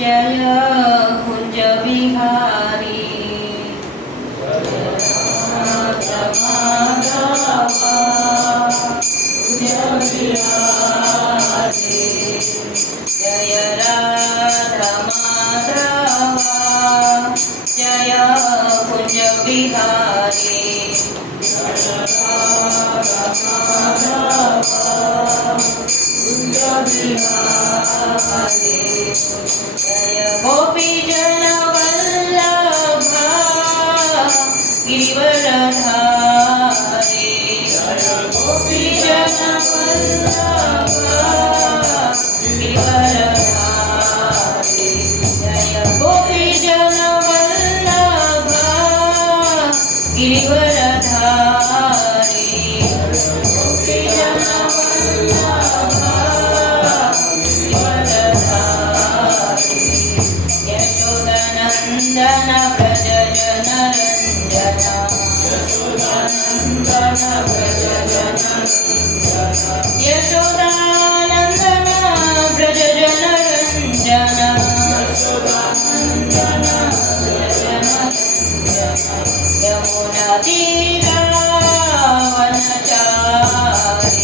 जय कुंज बिहारी जय राधा माधव जय कुंज बिहारी जय गोपी जन वल्लभ गिरिवरधारी गोपी जन वल्लभ गिरिवरधारी जय गोपी जन वल्लभ गिरिवरधारी गोपी जन वल्लभ गिरिवरधारी यशोदनंदन व्रज जन रंजन यशोदानंदन व्रज जन रंजन यमुना तीरावनचारी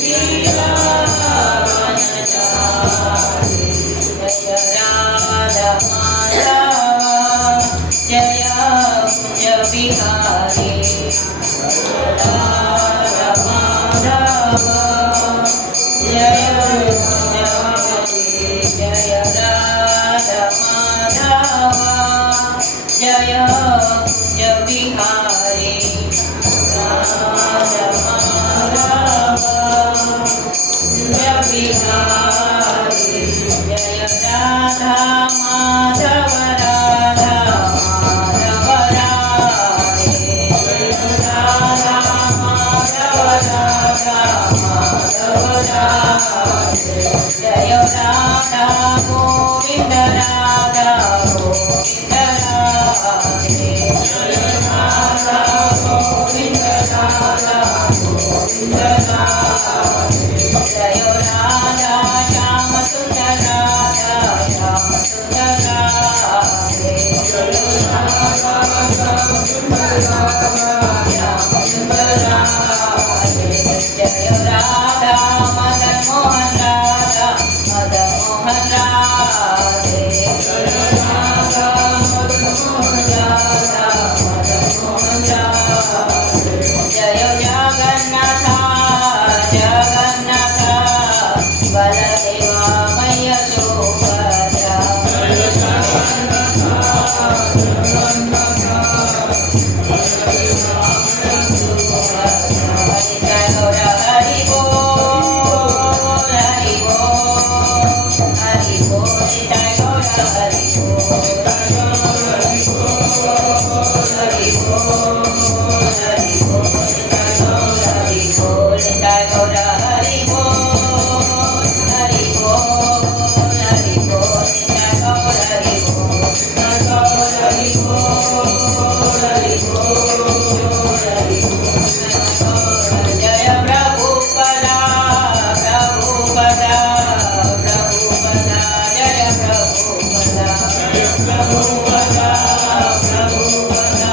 जय राधा माधव जय कुंज बिहारी राधा माधव जय कुंज बिहारी जय राधा माधव जय कुंज बिहारी राधा माधव जय बिहारी जय राधा माधव राधा माधव राधे राधा माधव राधा माधव राधे जय राधा गोविंद राधा गोविंद राधे जय राधा गोविंद राधा गोविंद राधे जय राधा श्याम सुंदर राधा श्याम सुंदर राधे जय राधा श्याम सुंदर राधा श्याम सुंदर राधे जय राधा मदन मोहन राधा मदन मोहन राधे जय राधा मदन मोहन राधा मदन मोहन राधे जय जगन्नाथ जगन्नाथ बलदेवा मय्य सुभद्रा जय जगन्नाथ जगन्नाथ बलदेवा मय्य सुभद्रा हरि जय गौर हरि बोल हरि बोल हरि बोल जय गौर हरि बोल हरि बोल हरि बोल हरि बोल जय गौर हरि बोल जय गौर हरि बोल हरि बोल हरि बोल जय गौर हरि बोल जय गौर हरि बोल हरि बोल हरि बोल जय प्रभुपदा प्रभुपदा प्रभुपदा जय प्रभुपदा जय प्रभुपदा प्रभुपदा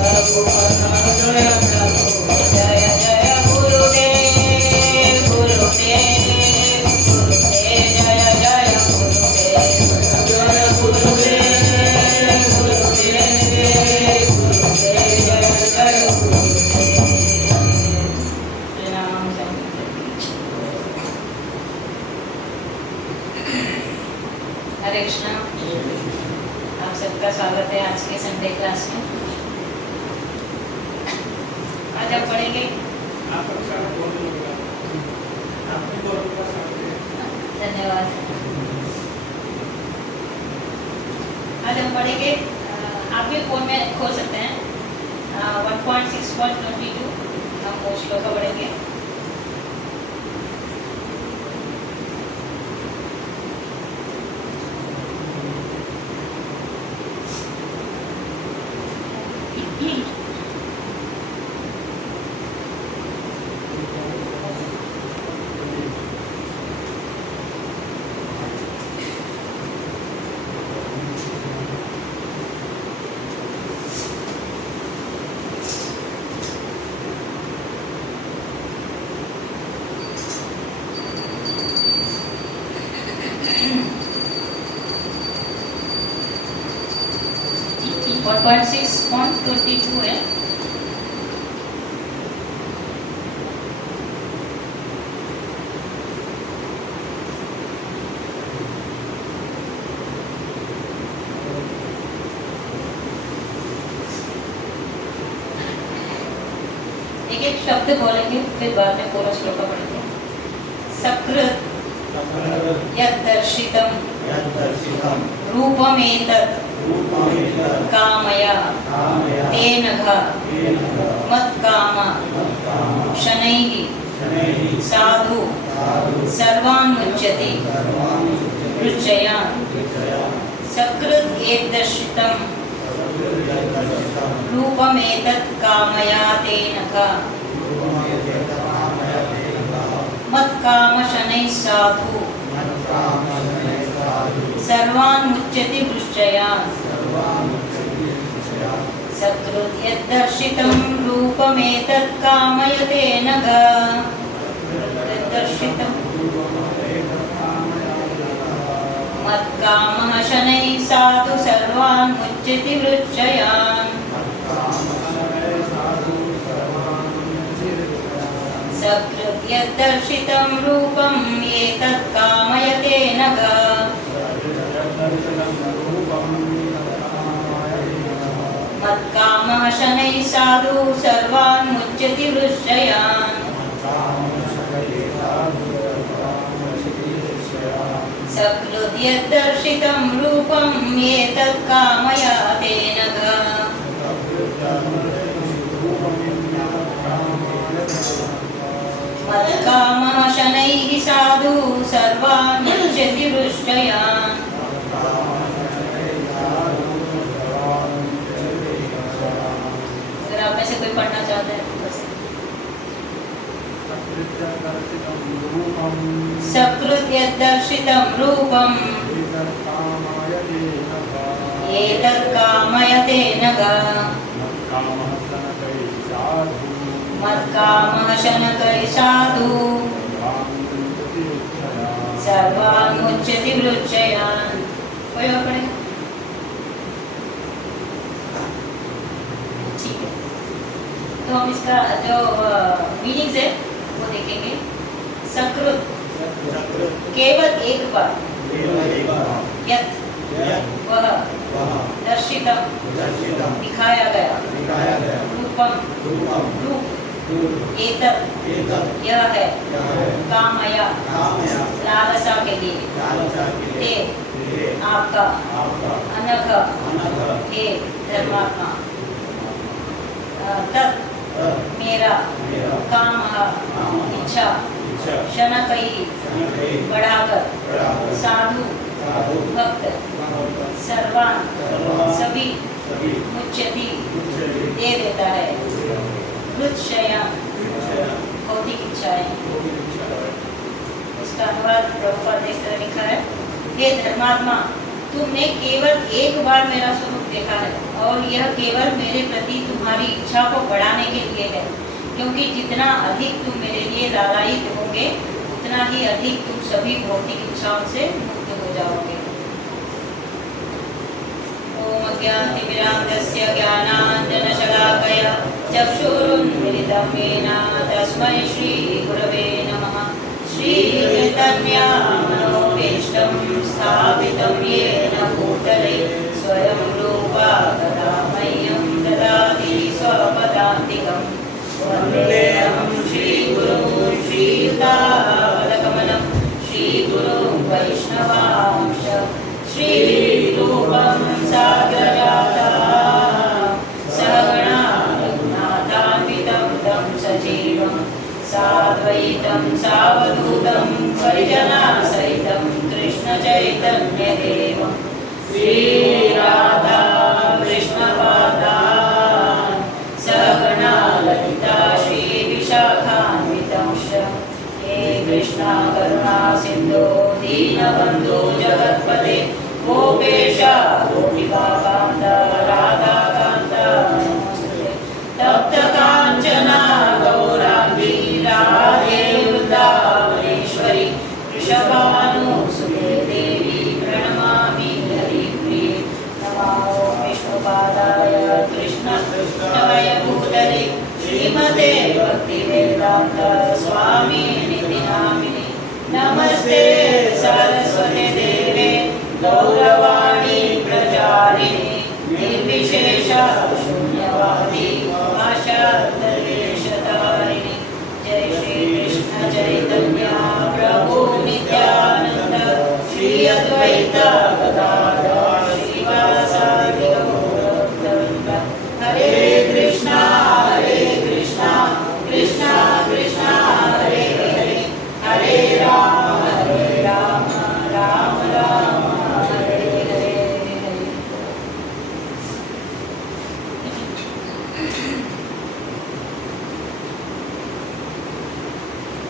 प्रभुपदा जय प्रभु जय जय गुरुदेव गुरुदेव गुरुदेव जय जय गुरुदेव जय गुरुदेव गुरुदेव गुरुदेव जय जय गुरुदेव प्रणाम हरे कृष्णा आप सबका स्वागत है आज के संडे क्लास में आज आप पढ़ेंगे धन्यवाद आज हम पढ़ेंगे आप भी फोन में खोल सकते हैं 1.6.22 हम वो श्लोक पढ़ेंगे पॉइंट 6.22 है। एक एक शब्द बोलेंगे फिर बाद में पूरा श्लोक पढ़ेंगे। सकृत यद्दर्शितं रूपमेतत् कामया तेन मत्कामा शनैः साधु सर्वान् मुच्यति रुचयान्। सकृत् यद्दर्शितं रूपमेतत् कामया तेन मत्काम शनैः साधु सर्वान् मुच्यति वृश्चयान्। सकृत् यद्दर्शितं रूपमेतत् कामयते नघ। मत्कामः शनैः साधु सर्वान् मुच्यति वृश्चयान्। सकृत् यद्दर्शितं रूपं एतत् कामयते नघ। मत्कामः शनैः साधु सर्वान् मुच्यति वृश्चयान्। सकृत् यद्दर्शितं रूपं एतत् कामयते नघ। मत्कामः शनैः साधु सर्वान् मुच्यति वृश्चयान्। अगर आप में से कोई पढ़ना चाहते हैं बस। सकृत् यद्दर्शितं रूपं एतत् कामयते नघ। मत्कामः शनकैः साधु सर्वान् मुच्यति वृश्चयान्। कोई और पढ़ेगा? ठीक है, तो हम इसका जो मीनिंग्स है वो देखेंगे। सकृत केवल एक बार, यत् वह दर्शितम दिखाया गया, रूपम रूप, एतत् यह है, कामया लालसा के लिए, ते आपका, अनघ हे धर्मात्मा, तत् मेरा, कामः इच्छा, शनकैः बढ़ाकर, साधु भक्त, सर्वान् सभी, मुच्यति दे देता है, वृश्चयान् भौतिक इच्छाएं। इसका अनुवाद प्रभुपाद ने इस तरह लिखा है। हे धर्मात्मा, तुमने केवल एक बार मेरा स्वरूप देखा है और यह केवल मेरे प्रति तुम्हारी इच्छा को बढ़ाने के लिए है, क्योंकि जितना अधिक तुम मेरे लिए लालायित होंगे उतना ही अधिक तुम सभी भौतिक इच्छाओं से मुक्त हो जाओगे। ओम अज्ञानतिमिरान्धस्य ज्ञानाञ्जनशलाकया चक्षुरुन्मिलितं येन तस्मै श्रीगुरवे नमः। श्रीचैतन्यमनोभीष्टं स्थापितं येन भूतले स्वयं रूपा कदा मह्यं ददाति स्वपदान्तिकं। वन्देऽहं श्रीगुरुं श्रीयुतापदकमलं श्रीगुरुं वैष्णवांश श्रीरूपं साग्रजाता सहगणा रघुनाथान्वितं तं सजीवं साद्वैतं सावधूतं परिजनसहितं कृष्णचैतन्यदेवं श्रीराधा कृष्णपादान् सहगणा ललिता श्रीविशाखान्वितं हे कृष्णा करुणा सिन्धो दीनबन्धो जगत्पते गोपेशा गोपिकान्त राधाकान्त नमोस्तुते। तप्त काञ्चना गौराङ्गी राधे वृन्दावनेश्वरी वृषभानुसुते देवी प्रणमामि हरिप्रिये। नमो विष्णुपादाय कृष्णाय भूतले श्रीमते भक्तिवेदांत स्वामी निति नामिने नमस्ते सरस्वती देवे गौरवाणी प्रचारिणे निर्विशेष शून्यवादी आशादलेशतारिणे जय श्री कृष्ण चैतन्य प्रभु नित्यानंद श्री अद्वैत गदाधर श्रीवासादि गौरभक्तवृंद हरे कृष्णा कृष्णा कृष्णा हरे हरे हरे राम राम राम हरे हरे।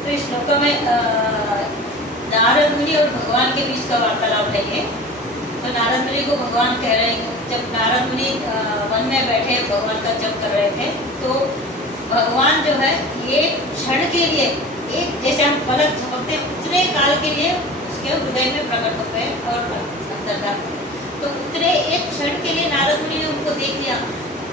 तो इस श्लोक में नारद मुनि और भगवान के बीच का वार्तालाप है ये। तो नारद मुनि को भगवान कह रहे हैं, जब नारद मुनि वन में बैठे भगवान का जप कर रहे थे, तो भगवान जो है ये क्षण के लिए, एक जैसे हम पलक झपकते हैं उतने काल के लिए उसके हृदय में प्रकट हो गए और अंतर्धान। तो उतने एक क्षण के लिए नारद मुनि ने उनको देख लिया।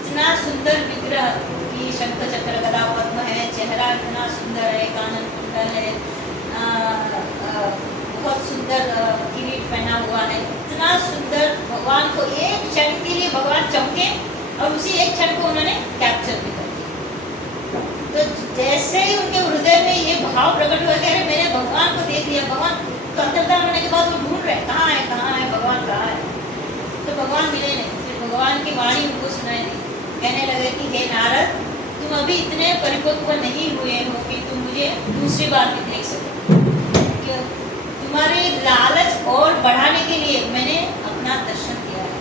इतना सुंदर विग्रह कि शंख चक्र गदा पद्म है, चेहरा इतना सुंदर है, कानन कुंडल है, बहुत सुंदर किरीट पहना हुआ है, इतना सुंदर भगवान को एक क्षण के लिए भगवान चमके और उसी एक क्षण को उन्होंने कैप्चर भी कर दिया। तो जैसे ही उनके हृदय में ये भाव प्रकट हुआ, कह रहे मैंने भगवान को देख लिया। भगवान तो अंतर्धान होने के बाद वो ढूंढ रहे कहाँ है भगवान कहाँ है। तो भगवान मिले नहीं। फिर भगवान की वाणी उनको सुनाई दी, कहने लगे कि हे नारद, तुम अभी इतने परिपक्व नहीं हुए हो कि तुम मुझे दूसरी बार भी देख सको। तुम्हारे लालच और बढ़ाने के लिए मैंने अपना दर्शन दिया है।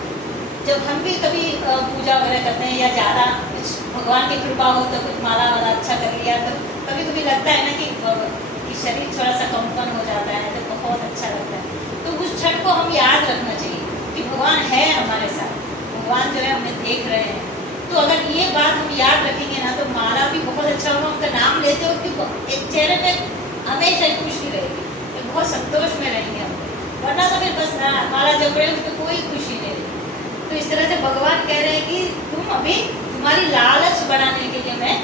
जब हम भी कभी पूजा वगैरह करते हैं या ज़्यादा कुछ भगवान की कृपा हो तो कुछ माला वाला अच्छा कर लिया, तो कभी कभी लगता है ना कि शरीर थोड़ा सा कंपन हो जाता है, तो बहुत अच्छा लगता है। तो उस क्षण को हम याद रखना चाहिए कि भगवान है हमारे साथ, भगवान जो है हमें देख रहे हैं। तो अगर ये बात हम याद रखेंगे ना, तो माला भी बहुत अच्छा होगा, उनका नाम लेते हो कि एक चेहरे पे हमेशा खुशी रहेगी, बहुत संतोष में रहेंगे हम। वरना तो फिर बस माला जप रहे उसमें कोई खुशी नहीं रहेगी। तो इस तरह से भगवान कह रहे हैं कि तुम अभी तुम्हारी लालच बढ़ाने के लिए मैं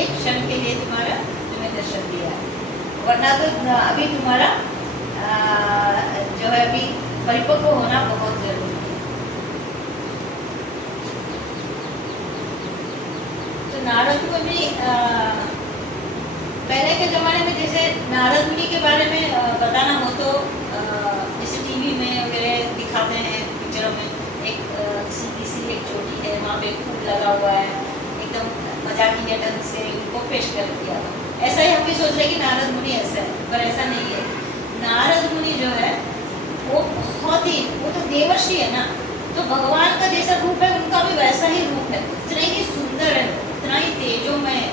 एक क्षण के लिए तुम्हें दर्शन दिया है, वरना तो अभी तुम्हारा जो है अभी परिपक्व होना बहुत जरूरी है। तो नारद को भी पहले के ज़माने में जैसे नारद मुनि के बारे में बताना हो तो जैसे टीवी में वगैरह दिखाते हैं, पिक्चरों में एक सीधी सी एक चोटी है, वहाँ पे फूल लगा हुआ है, एकदम मजाकिया ढंग से उनको पेश कर दिया। ऐसा ही हम भी सोच रहे कि नारद मुनि ऐसा है, पर ऐसा नहीं है। नारद मुनि जो है वो वो तो देवर्षि है ना, तो भगवान का जैसा रूप है उनका भी वैसा ही रूप है, इतना ही सुंदर है, इतना ही तेजोमय है।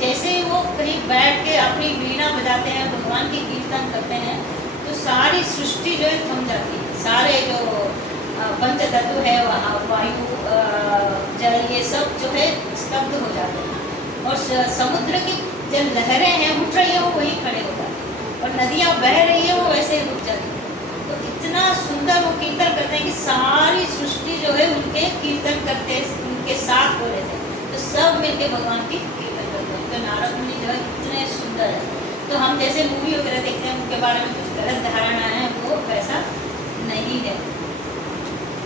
जैसे ही वो कहीं बैठ के अपनी वीणा बजाते हैं, भगवान की कीर्तन करते हैं, तो सारी सृष्टि जो है थम जाती है। सारे जो पंच तत्व है, वहाँ वायु जल ये सब जो है स्तब्ध हो जाते हैं, और समुद्र की जो लहरें हैं उठ रही है वो वहीं खड़े हो जाते हैं, और नदियाँ बह रही है वो वैसे ही रुक जाती है। तो इतना सुंदर वो कीर्तन करते हैं कि सारी सृष्टि जो है उनके कीर्तन करते, उनके साथ हो रहे थे, तो सब मिलके भगवान की कीर्तन करते हैं। तो नारद मुनि जो है इतने सुंदर है। तो हम जैसे मूवी वगैरह देखते हैं उनके बारे में कुछ गलत धारणा है, वो वैसा नहीं है।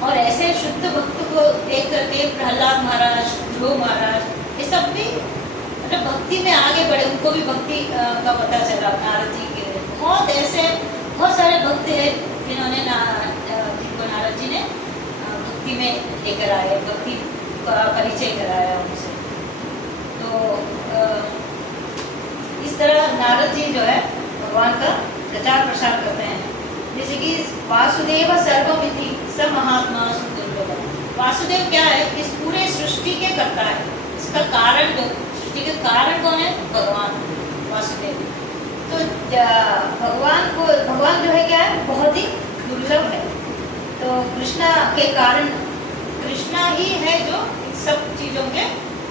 और ऐसे शुद्ध भक्त को देख करके प्रहलाद महाराज, ध्रुव महाराज, ये सब भी मतलब भक्ति में आगे बढ़े, उनको भी भक्ति का पता चला। नारद जी के बहुत सारे भक्त हैं जिन्होंने जिनको नारद जी ने भक्ति में लेकर आए, भक्ति का परिचय कराया उनसे। तो इस तरह नारद जी जो है भगवान का प्रचार प्रसार करते हैं। जैसे कि वासुदेव सर्वमिति स महात्मा सुदुर्लभ। वासुदेव क्या है, इस पूरे सृष्टि के करता है, इसका कारण जो सृष्टि के कारण कौन है, भगवान वासुदेव। तो भगवान जो है क्या है, बहुत ही दुर्लभ है। तो कृष्णा के कारण, कृष्णा ही है जो इन सब चीज़ों के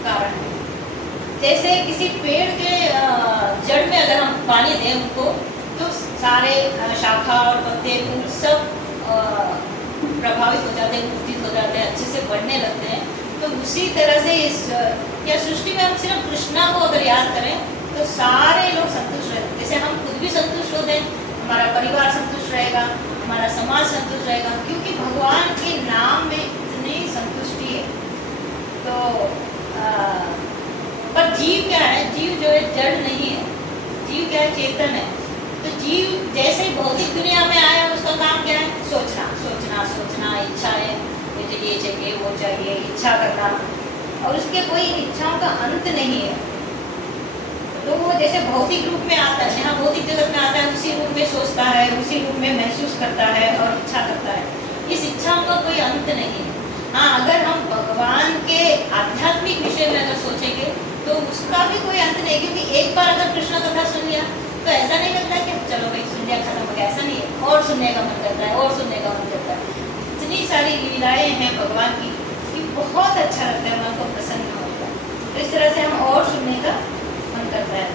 कारण है। जैसे किसी पेड़ के जड़ में अगर हम पानी दें उनको, तो सारे शाखा और पत्ते फूल सब प्रभावित हो जाते हैं, कुंठित हो जाते हैं, अच्छे से बढ़ने लगते हैं। तो तो उसी तरह से इस या सृष्टि में हम सिर्फ कृष्णा को अगर याद करें तो सारे लोग संतुष्ट रहते। जैसे हम खुद भी संतुष्ट होते हैं, हमारा परिवार संतुष्ट रहेगा, हमारा समाज संतुष्ट रहेगा, क्योंकि भगवान के नाम में इतनी संतुष्टि है। तो पर जीव क्या है? जीव जो है जड़ नहीं है, जीव क्या है? चेतन है। तो जीव जैसे ही भौतिक दुनिया में आया उसका काम क्या है? सोचना सोचना सोचना, इच्छाएं, मुझे ये चाहिए वो चाहिए, इच्छा करना, और उसके कोई इच्छाओं का अंत नहीं है। तो वो जैसे भौतिक रूप में आता है, यहाँ भौतिक जगत में आता है, उसी रूप में सोचता है, उसी रूप में महसूस करता है और इच्छा करता है। इस इच्छाओं का कोई अंत नहीं है। हाँ, अगर हम भगवान के आध्यात्मिक विषय में अगर सोचेंगे तो उसका भी कोई अंत नहीं, क्योंकि एक बार अगर कृष्ण कथा सुन लिया तो ऐसा नहीं लगता कि चलो भाई सुन लिया खत्म हो गया, ऐसा नहीं है। और सुनने का मन करता है, और सुनने का मन करता है। इतनी सारी लीलाएं हैं भगवान की कि बहुत अच्छा लगता है, मन को प्रसन्न होता है। तो इस तरह से हम और सुनने का मन करता है।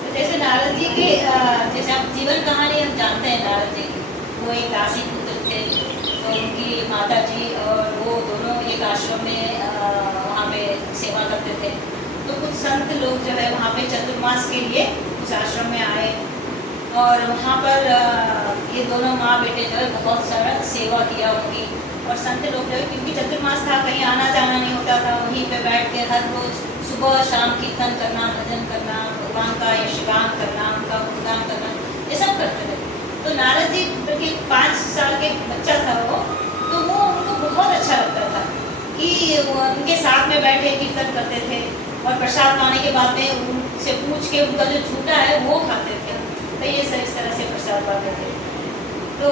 तो जैसे नारद जी के जैसे हम जीवन कहानी हम जानते हैं नारद जी की। वो एक दासी पुत्र थे, तो उनकी माता जी और वो दोनों एक आश्रम में वहाँ पे सेवा करते थे। तो कुछ संत लोग जो है वहाँ पे चतुर्मास के लिए उस आश्रम में आए, और वहाँ पर ये दोनों माँ बेटे जो है बहुत सारा सेवा किया उनकी। और संत लोग जो है, क्योंकि चतुर्मास था, कहीं आना जाना नहीं होता था, वहीं पे बैठ के हर रोज सुबह शाम कीर्तन करना, भजन करना, भगवान का यशगान करना, उनका गुणगान करना, ये सब करते थे। तो नारद जी के 5 साल के बच्चा था वो, तो वो उनको बहुत अच्छा लगता था कि वो उनके साथ में बैठे कीर्तन करते थे, और प्रसाद पाने के बाद में उनसे पूछ के उनका जो छूटा है वो खाते थे। तो ये इस तरह से प्रसाद पाते थे। तो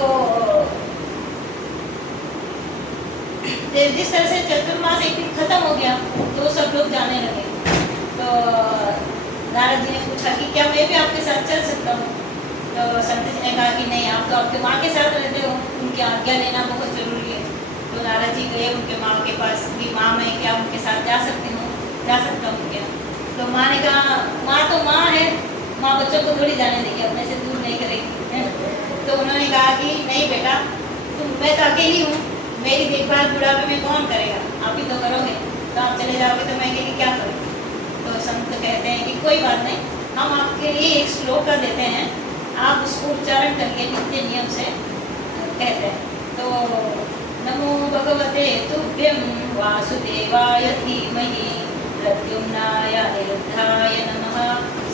जिस तरह से चतुर्मास एक दिन खत्म हो गया तो सब लोग जाने लगे। तो नारद जी ने पूछा कि क्या मैं भी आपके साथ चल सकता हूँ? तो संत जी ने कहा कि नहीं, आप तो आपके माँ के साथ रहते हो, उनकी आज्ञा लेना बहुत जरूरी है। तो नारद जी गए उनके माँ के पास कि माँ, मैं क्या उनके साथ जा सकती हूँ, जा सकता हूँ क्या? तो माँ ने कहा, माँ तो माँ है, माँ बच्चों को थोड़ी जाने देगी, अपने से दूर नहीं करेगी। तो उन्होंने कहा कि नहीं बेटा, मैं तो अकेली हूँ, मेरी देखभाल बुढ़ापे में कौन करेगा? आप ही तो करोगे, तो आप चले जाओगे तो मैं अकेली क्या करूँ? तो संत कहते हैं कि कोई बात नहीं, हम आपके लिए एक श्लोक देते हैं, आप उसको उच्चारण करिए नित्य नियम से। कहते हैं तो नमो भगवते तुभ्यं वासुदेवाय धीमहि प्रद्युम्नाय अनिरुद्धाय नमः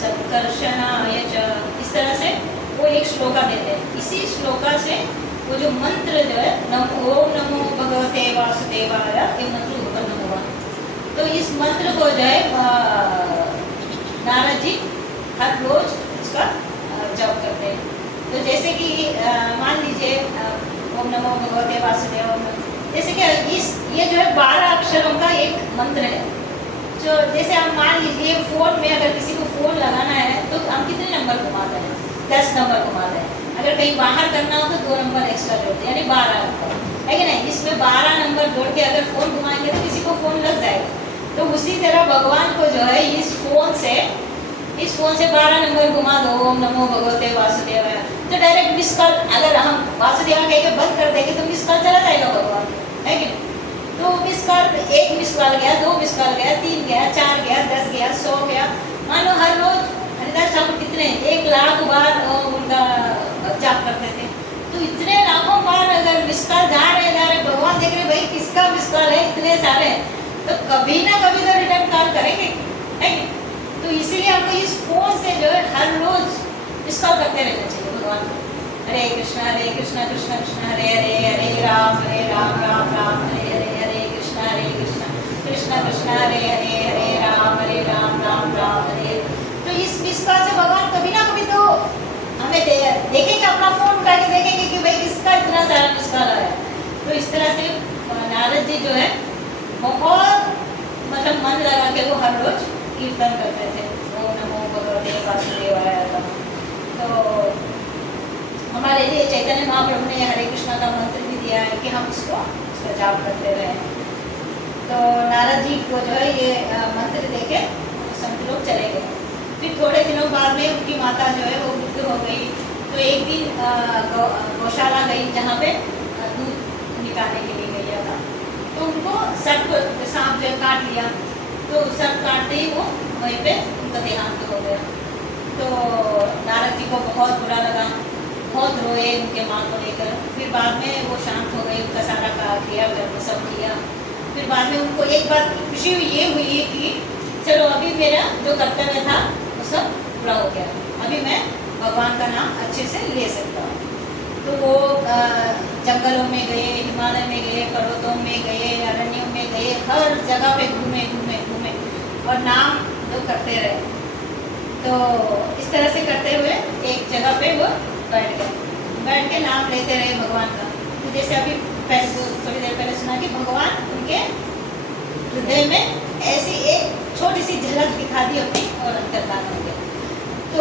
संकर्षणाय च। इस तरह से वो एक श्लोका देते हैं। इसी श्लोका से वो जो मंत्र जो है ओम नमो भगवते वासुदेवाय, ये मंत्र उत्पन्न हुआ। तो इस मंत्र को जो है नारद जी हर रोज उसका जप करते हैं। तो जैसे कि मान लीजिए ओम नमो भगवते वासुदेवाय, जैसे कि ये जो है 12 अक्षरों का एक मंत्र है। जो जैसे हम मान लीजिए फ़ोन में अगर किसी को फ़ोन लगाना है तो हम कितने नंबर घुमाते हैं? 10 नंबर घुमाते हैं। अगर कहीं बाहर करना हो तो 2 नंबर एक्स्ट्रा जोड़ते हैं, यानी 12 नंबर है कि नहीं? इसमें 12 नंबर जोड़ के अगर फ़ोन घुमाएंगे तो किसी को फ़ोन लग जाएगा। तो उसी तरह भगवान को जो है इस फ़ोन से 12 नंबर घुमा दो, ओम नमो भगवते वासुदेवाय, तो डायरेक्ट मिस कॉल, अगर हम वासुदेवा कह के बंद कर देंगे तो मिस कॉल चला जाएगा भगवान, है कि नहीं? तो मिस कॉल, 1 मिस कॉल गया, 2 मिस कॉल गया, 3 गया, 4 गया, 10 गया, 100 गया। मान लो हर रोज हरिदास ठाकुर कितने 1 लाख बार उनका जाप करते थे। तो इतने लाखों बार अगर मिस कॉल जा रहे भगवान देख रहे भाई किसका मिस कॉल है, इतने सारे, तो कभी ना कभी तो रिटर्न कॉल करेंगे, है कि? तो इसीलिए हमको इस फोन से जो है हर रोज मिस कॉल करते रहना चाहिए भगवान को। हरे कृष्णा कृष्ण कृष्ण हरे हरे, हरे राम राम राम हरे हरे, हरे कृष्णा कृष्ण कृष्ण हरे हरे, हरे राम राम हरे। तो इस मिस कॉल से भगवान कभी ना कभी तो हमें देखेंगे, अपना फोन उठा के देखेंगे कि भाई किसका इतना सारा मिस कॉल आया। तो इस तरह से नारद जी जो है बहुत मतलब मन लगा के वो हर रोज कीर्तन करते थे, ओम नमो भगवते वासुदेवाय। तो हमारे लिए चैतन्य महाप्रभु ने हरे कृष्णा का मंत्र भी दिया है कि हम उसका जाप करते रहें। तो नारद जी को जो है ये मंत्र देके संत लोग चले गए। फिर थोड़े दिनों बाद में उनकी माता जो है वो मृत्यु हो गई। तो एक दिन गौशाला गई जहाँ पे दिखाने के लिए गया था, तो उनको सर्प सांप जो काट लिया, तो सर्प काटते ही वो वहीं पे उनका देहांत हो गया। तो नारद जी को बहुत बुरा लगा, बहुत रोए उनके माँ को लेकर। फिर बाद में वो शांत हो गए, उनका सारा क्रिया कर्म सब किया। फिर बाद में उनको एक बात की खुशी ये हुई कि चलो अभी मेरा जो कर्तव्य था वो सब पूरा हो गया, अभी मैं भगवान का नाम अच्छे से ले सकता हूँ। तो वो जंगलों में गए, हिमालय में गए, पर्वतों में गए, अरण्यों में गए, हर जगह पे घूमे घूमे घूमे और नाम जो करते रहे। तो इस तरह से करते हुए एक जगह पे वो बैठ गए, बैठ के नाम लेते रहे भगवान का। तो जैसे अभी थोड़ी देर पहले सुना कि भगवान उनके हृदय में ऐसी एक छोटी सी झलक दिखा दी अपनी और अंतर्धान हो गया। तो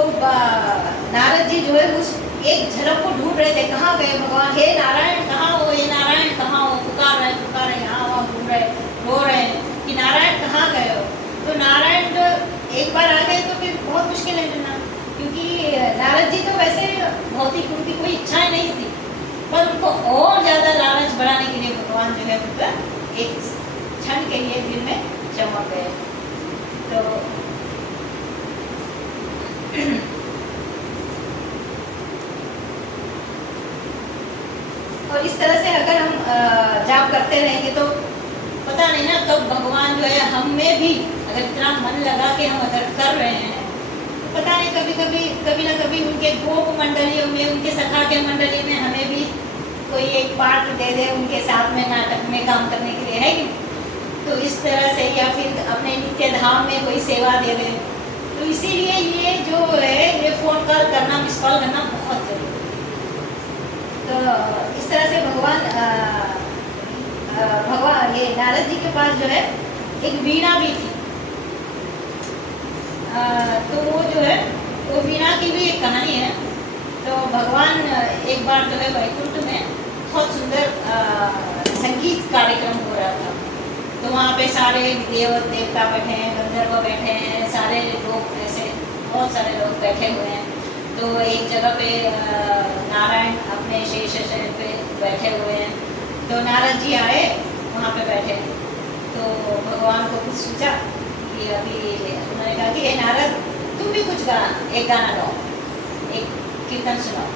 नारद जी जो है उस एक झलक को ढूंढ रहे थे, कहाँ गए भगवान, हे नारायण कहाँ हो, हे नारायण कहाँ हो, पुकार रहे यहाँ वहाँ घूम रहे, रो रहे हैं कि नारायण कहाँ गए हो। तो नारायण जो एक बार आ गए तो फिर बहुत मुश्किल है मिलना, क्योंकि नारद जी तो वैसे भौतिक उनकी कोई इच्छाएं नहीं थी, पर उनको और ज़्यादा लालच बढ़ाने के लिए भगवान जो है उनका एक क्षण के लिए दिल में चमक गए। तो और इस तरह से अगर हम जाप करते रहेंगे तो पता नहीं ना कब भगवान जो है हम में भी अगर इतना मन लगा के हम अगर कर रहे हैं, पता नहीं कभी ना कभी उनके गोप मंडलियों में, उनके सखा के मंडली में हमें भी कोई एक पार्ट दे दे उनके साथ में नाटक में काम करने के लिए, है कि? तो इस तरह से या फिर अपने नित्य धाम में कोई सेवा दे दे। तो इसीलिए ये जो है ये फ़ोन कॉल करना, मिस कॉल करना बहुत जरूरी है। तो इस तरह से भगवान ये नारद जी के पास जो है एक वीणा भी थी। तो वो जो है वो वीणा की भी एक कहानी है। तो भगवान एक बार जो है वैकुंठ में बहुत सुंदर संगीत कार्यक्रम हो रहा था। तो वहाँ पे सारे देवता बैठे हैं, गंधर्व बैठे हैं, सारे लोग ऐसे बहुत सारे लोग बैठे हुए हैं। तो एक जगह पे नारायण अपने शेष शयन पे बैठे हुए हैं। तो नारद जी आए, वहाँ पे बैठे। तो भगवान को कुछ सोचा कि अभी उन्होंने कहा कि हे नारद तुम भी कुछ एक गाना गाओ, एक कीर्तन सुनाओ।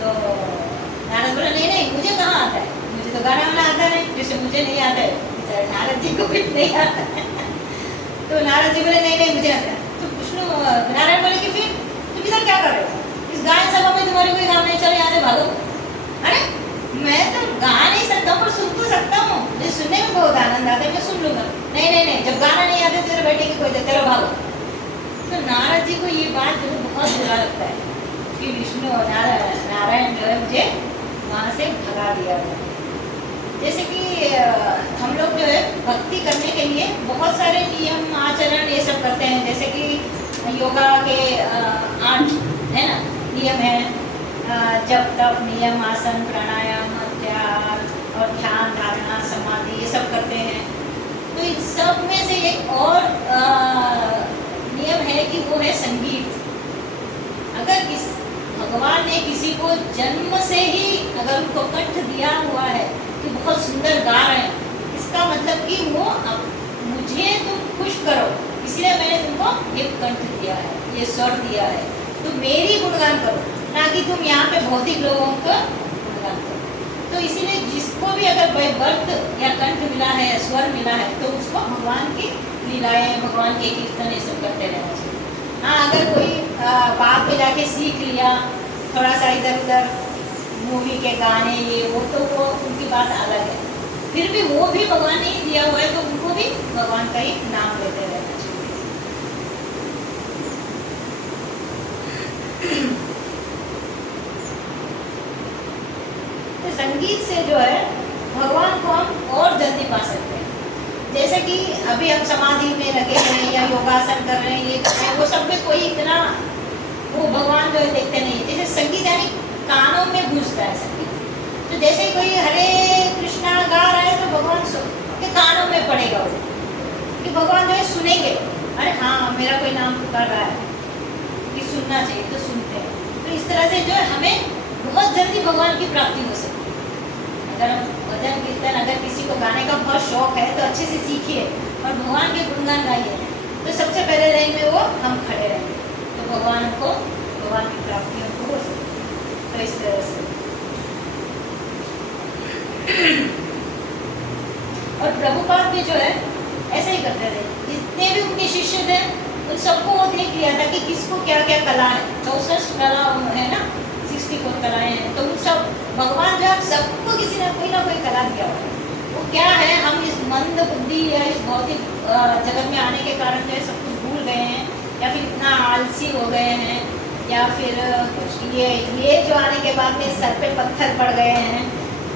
तो नारद बोला नहीं मुझे कहाँ आता है, मुझे तो गाना वाला आता है, जैसे मुझे नहीं आता है। नारद जी को कुछ नहीं आता है। तो नारद जी बोले नहीं मुझे आता है। तो विष्णु नारायण बोले कि फिर तुम इधर क्या कर रहे हो, इस गायन सभा में तुम्हारे कोई काम नहीं, चलो यहाँ से भागो। अरे मैं तो गा नहीं सकता पर सुन तो सकता हूँ, मुझे सुनने में बहुत आनंद आता है, मैं सुन लूंगा। नहीं जब गाना नहीं आता तेरे बैठे की कोई चलो भागो। तो नारद जी को ये बात जो है बहुत बुरा लगता है कि विष्णु और नारायण जो है मुझे वहाँ से भगा दिया गया। जैसे कि हम लोग जो है भक्ति करने के लिए बहुत सारे नियम आचरण ये सब करते हैं। जैसे कि योगा के 8 है ना नियम है, जप तप नियम, आसन, प्राणायाम, अध्यान और ध्यान, धारणा, समाधि, ये सब करते हैं। तो इन सब में से एक और नियम है कि वो है संगीत। अगर भगवान ने किसी को जन्म से ही अगर उनको कंठ दिया हुआ है कि बहुत सुंदर गा रहे हैं, इसका मतलब कि वो मुझे तुम खुश करो इसलिए मैंने तुमको ये कंठ दिया है, ये स्वर दिया है, तो मेरी गुणगान करो, ना कि तुम यहाँ पे भौतिक लोगों का गुणगान करो। तो इसीलिए जिसको भी अगर बर्थ या कंठ मिला है, स्वर मिला है, तो उसको भगवान की लीलाएं, भगवान के कीर्तन ये सब करते रहना चाहिए। हाँ अगर कोई बाद में जाके सीख लिया थोड़ा सा इधर उधर मूवी के गाने ये वो, तो वो उनकी बात अलग है। फिर भी वो भी भगवान ने दिया हुआ है, तो उनको भी भगवान का ही नाम लेते रहना चाहिए। तो संगीत से जो है भगवान को हम और जल्दी पा सकते हैं। जैसे कि अभी हम समाधि में लगे हैं या योगासन कर रहे हैं, ये कर रहे हैं, वो सब में कोई इतना वो भगवान जो है देखते नहीं है। जैसे संगीत यानी कानों में गूंजता है संगीत। तो जैसे कोई हरे कृष्णा गा रहा है तो भगवान के कानों में पड़ेगा वो, कि भगवान जो है सुनेंगे, अरे हाँ मेरा कोई नाम पुकार रहा है, कि सुनना चाहिए, तो सुनते हैं। तो इस तरह से जो है हमें बहुत जल्दी भगवान की प्राप्ति हो सकती है अगर हम भजन कीर्तन अगर किसी को गाने का बहुत शौक है तो अच्छे से सीखिए और भगवान के गुणगान गाइए। तो सबसे पहले लाइन में वो हम खड़े रहेंगे तो भगवान की प्राप्ति हमको हो सकती। तो इस तरह से और प्रभुपाद भी जो है ऐसे ही करते थे। जितने भी उनके शिष्य थे उन सबको वो देख लिया था कि किसको क्या क्या कला है। 64 कला है ना, 64 कलाएं हैं। तो उन सब भगवान जो है सबको किसी ने कोई ना कोई कला दिया हुआ है। वो क्या है, हम इस मंद बुद्धि या इस भौतिक जगत में आने के कारण जो है सब कुछ भूल गए हैं, या फिर इतना आलसी हो गए हैं, या फिर कुछ ये जो आने के बाद में सर पे पत्थर पड़ गए हैं।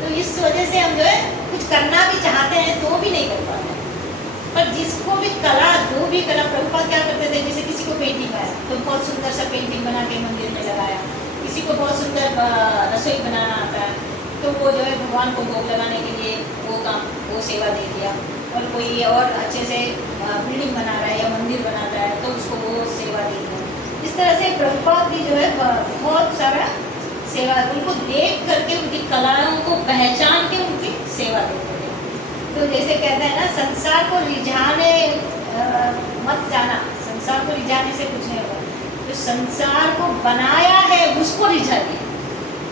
तो इस वजह से हम जो है कुछ करना भी चाहते हैं तो भी नहीं कर पाते। पर जिसको भी कला, जो भी कला, प्रभुपाद क्या करते थे, जैसे किसी को पेंटिंग आया तो बहुत सुंदर सा पेंटिंग बना के मंदिर में लगाया, किसी को बहुत सुंदर रसोई बनाना आता है तो वो जो है भगवान को भोग लगाने के लिए वो सेवा दे दिया। और कोई और अच्छे से बिल्डिंग बना रहा है या मंदिर बनाता है तो उसको वो सेवा दे दिया। इस तरह से प्रभुपाद भी जो है बहुत सारा सेवा, उनको देख करके उनकी कलाओं को पहचान के उनकी सेवा देते थे। तो जैसे कहते हैं ना, संसार को रिझाने मत जाना, संसार को रिझाने से कुछ नहीं होगा। जो संसार को बनाया है उसको रिझाइए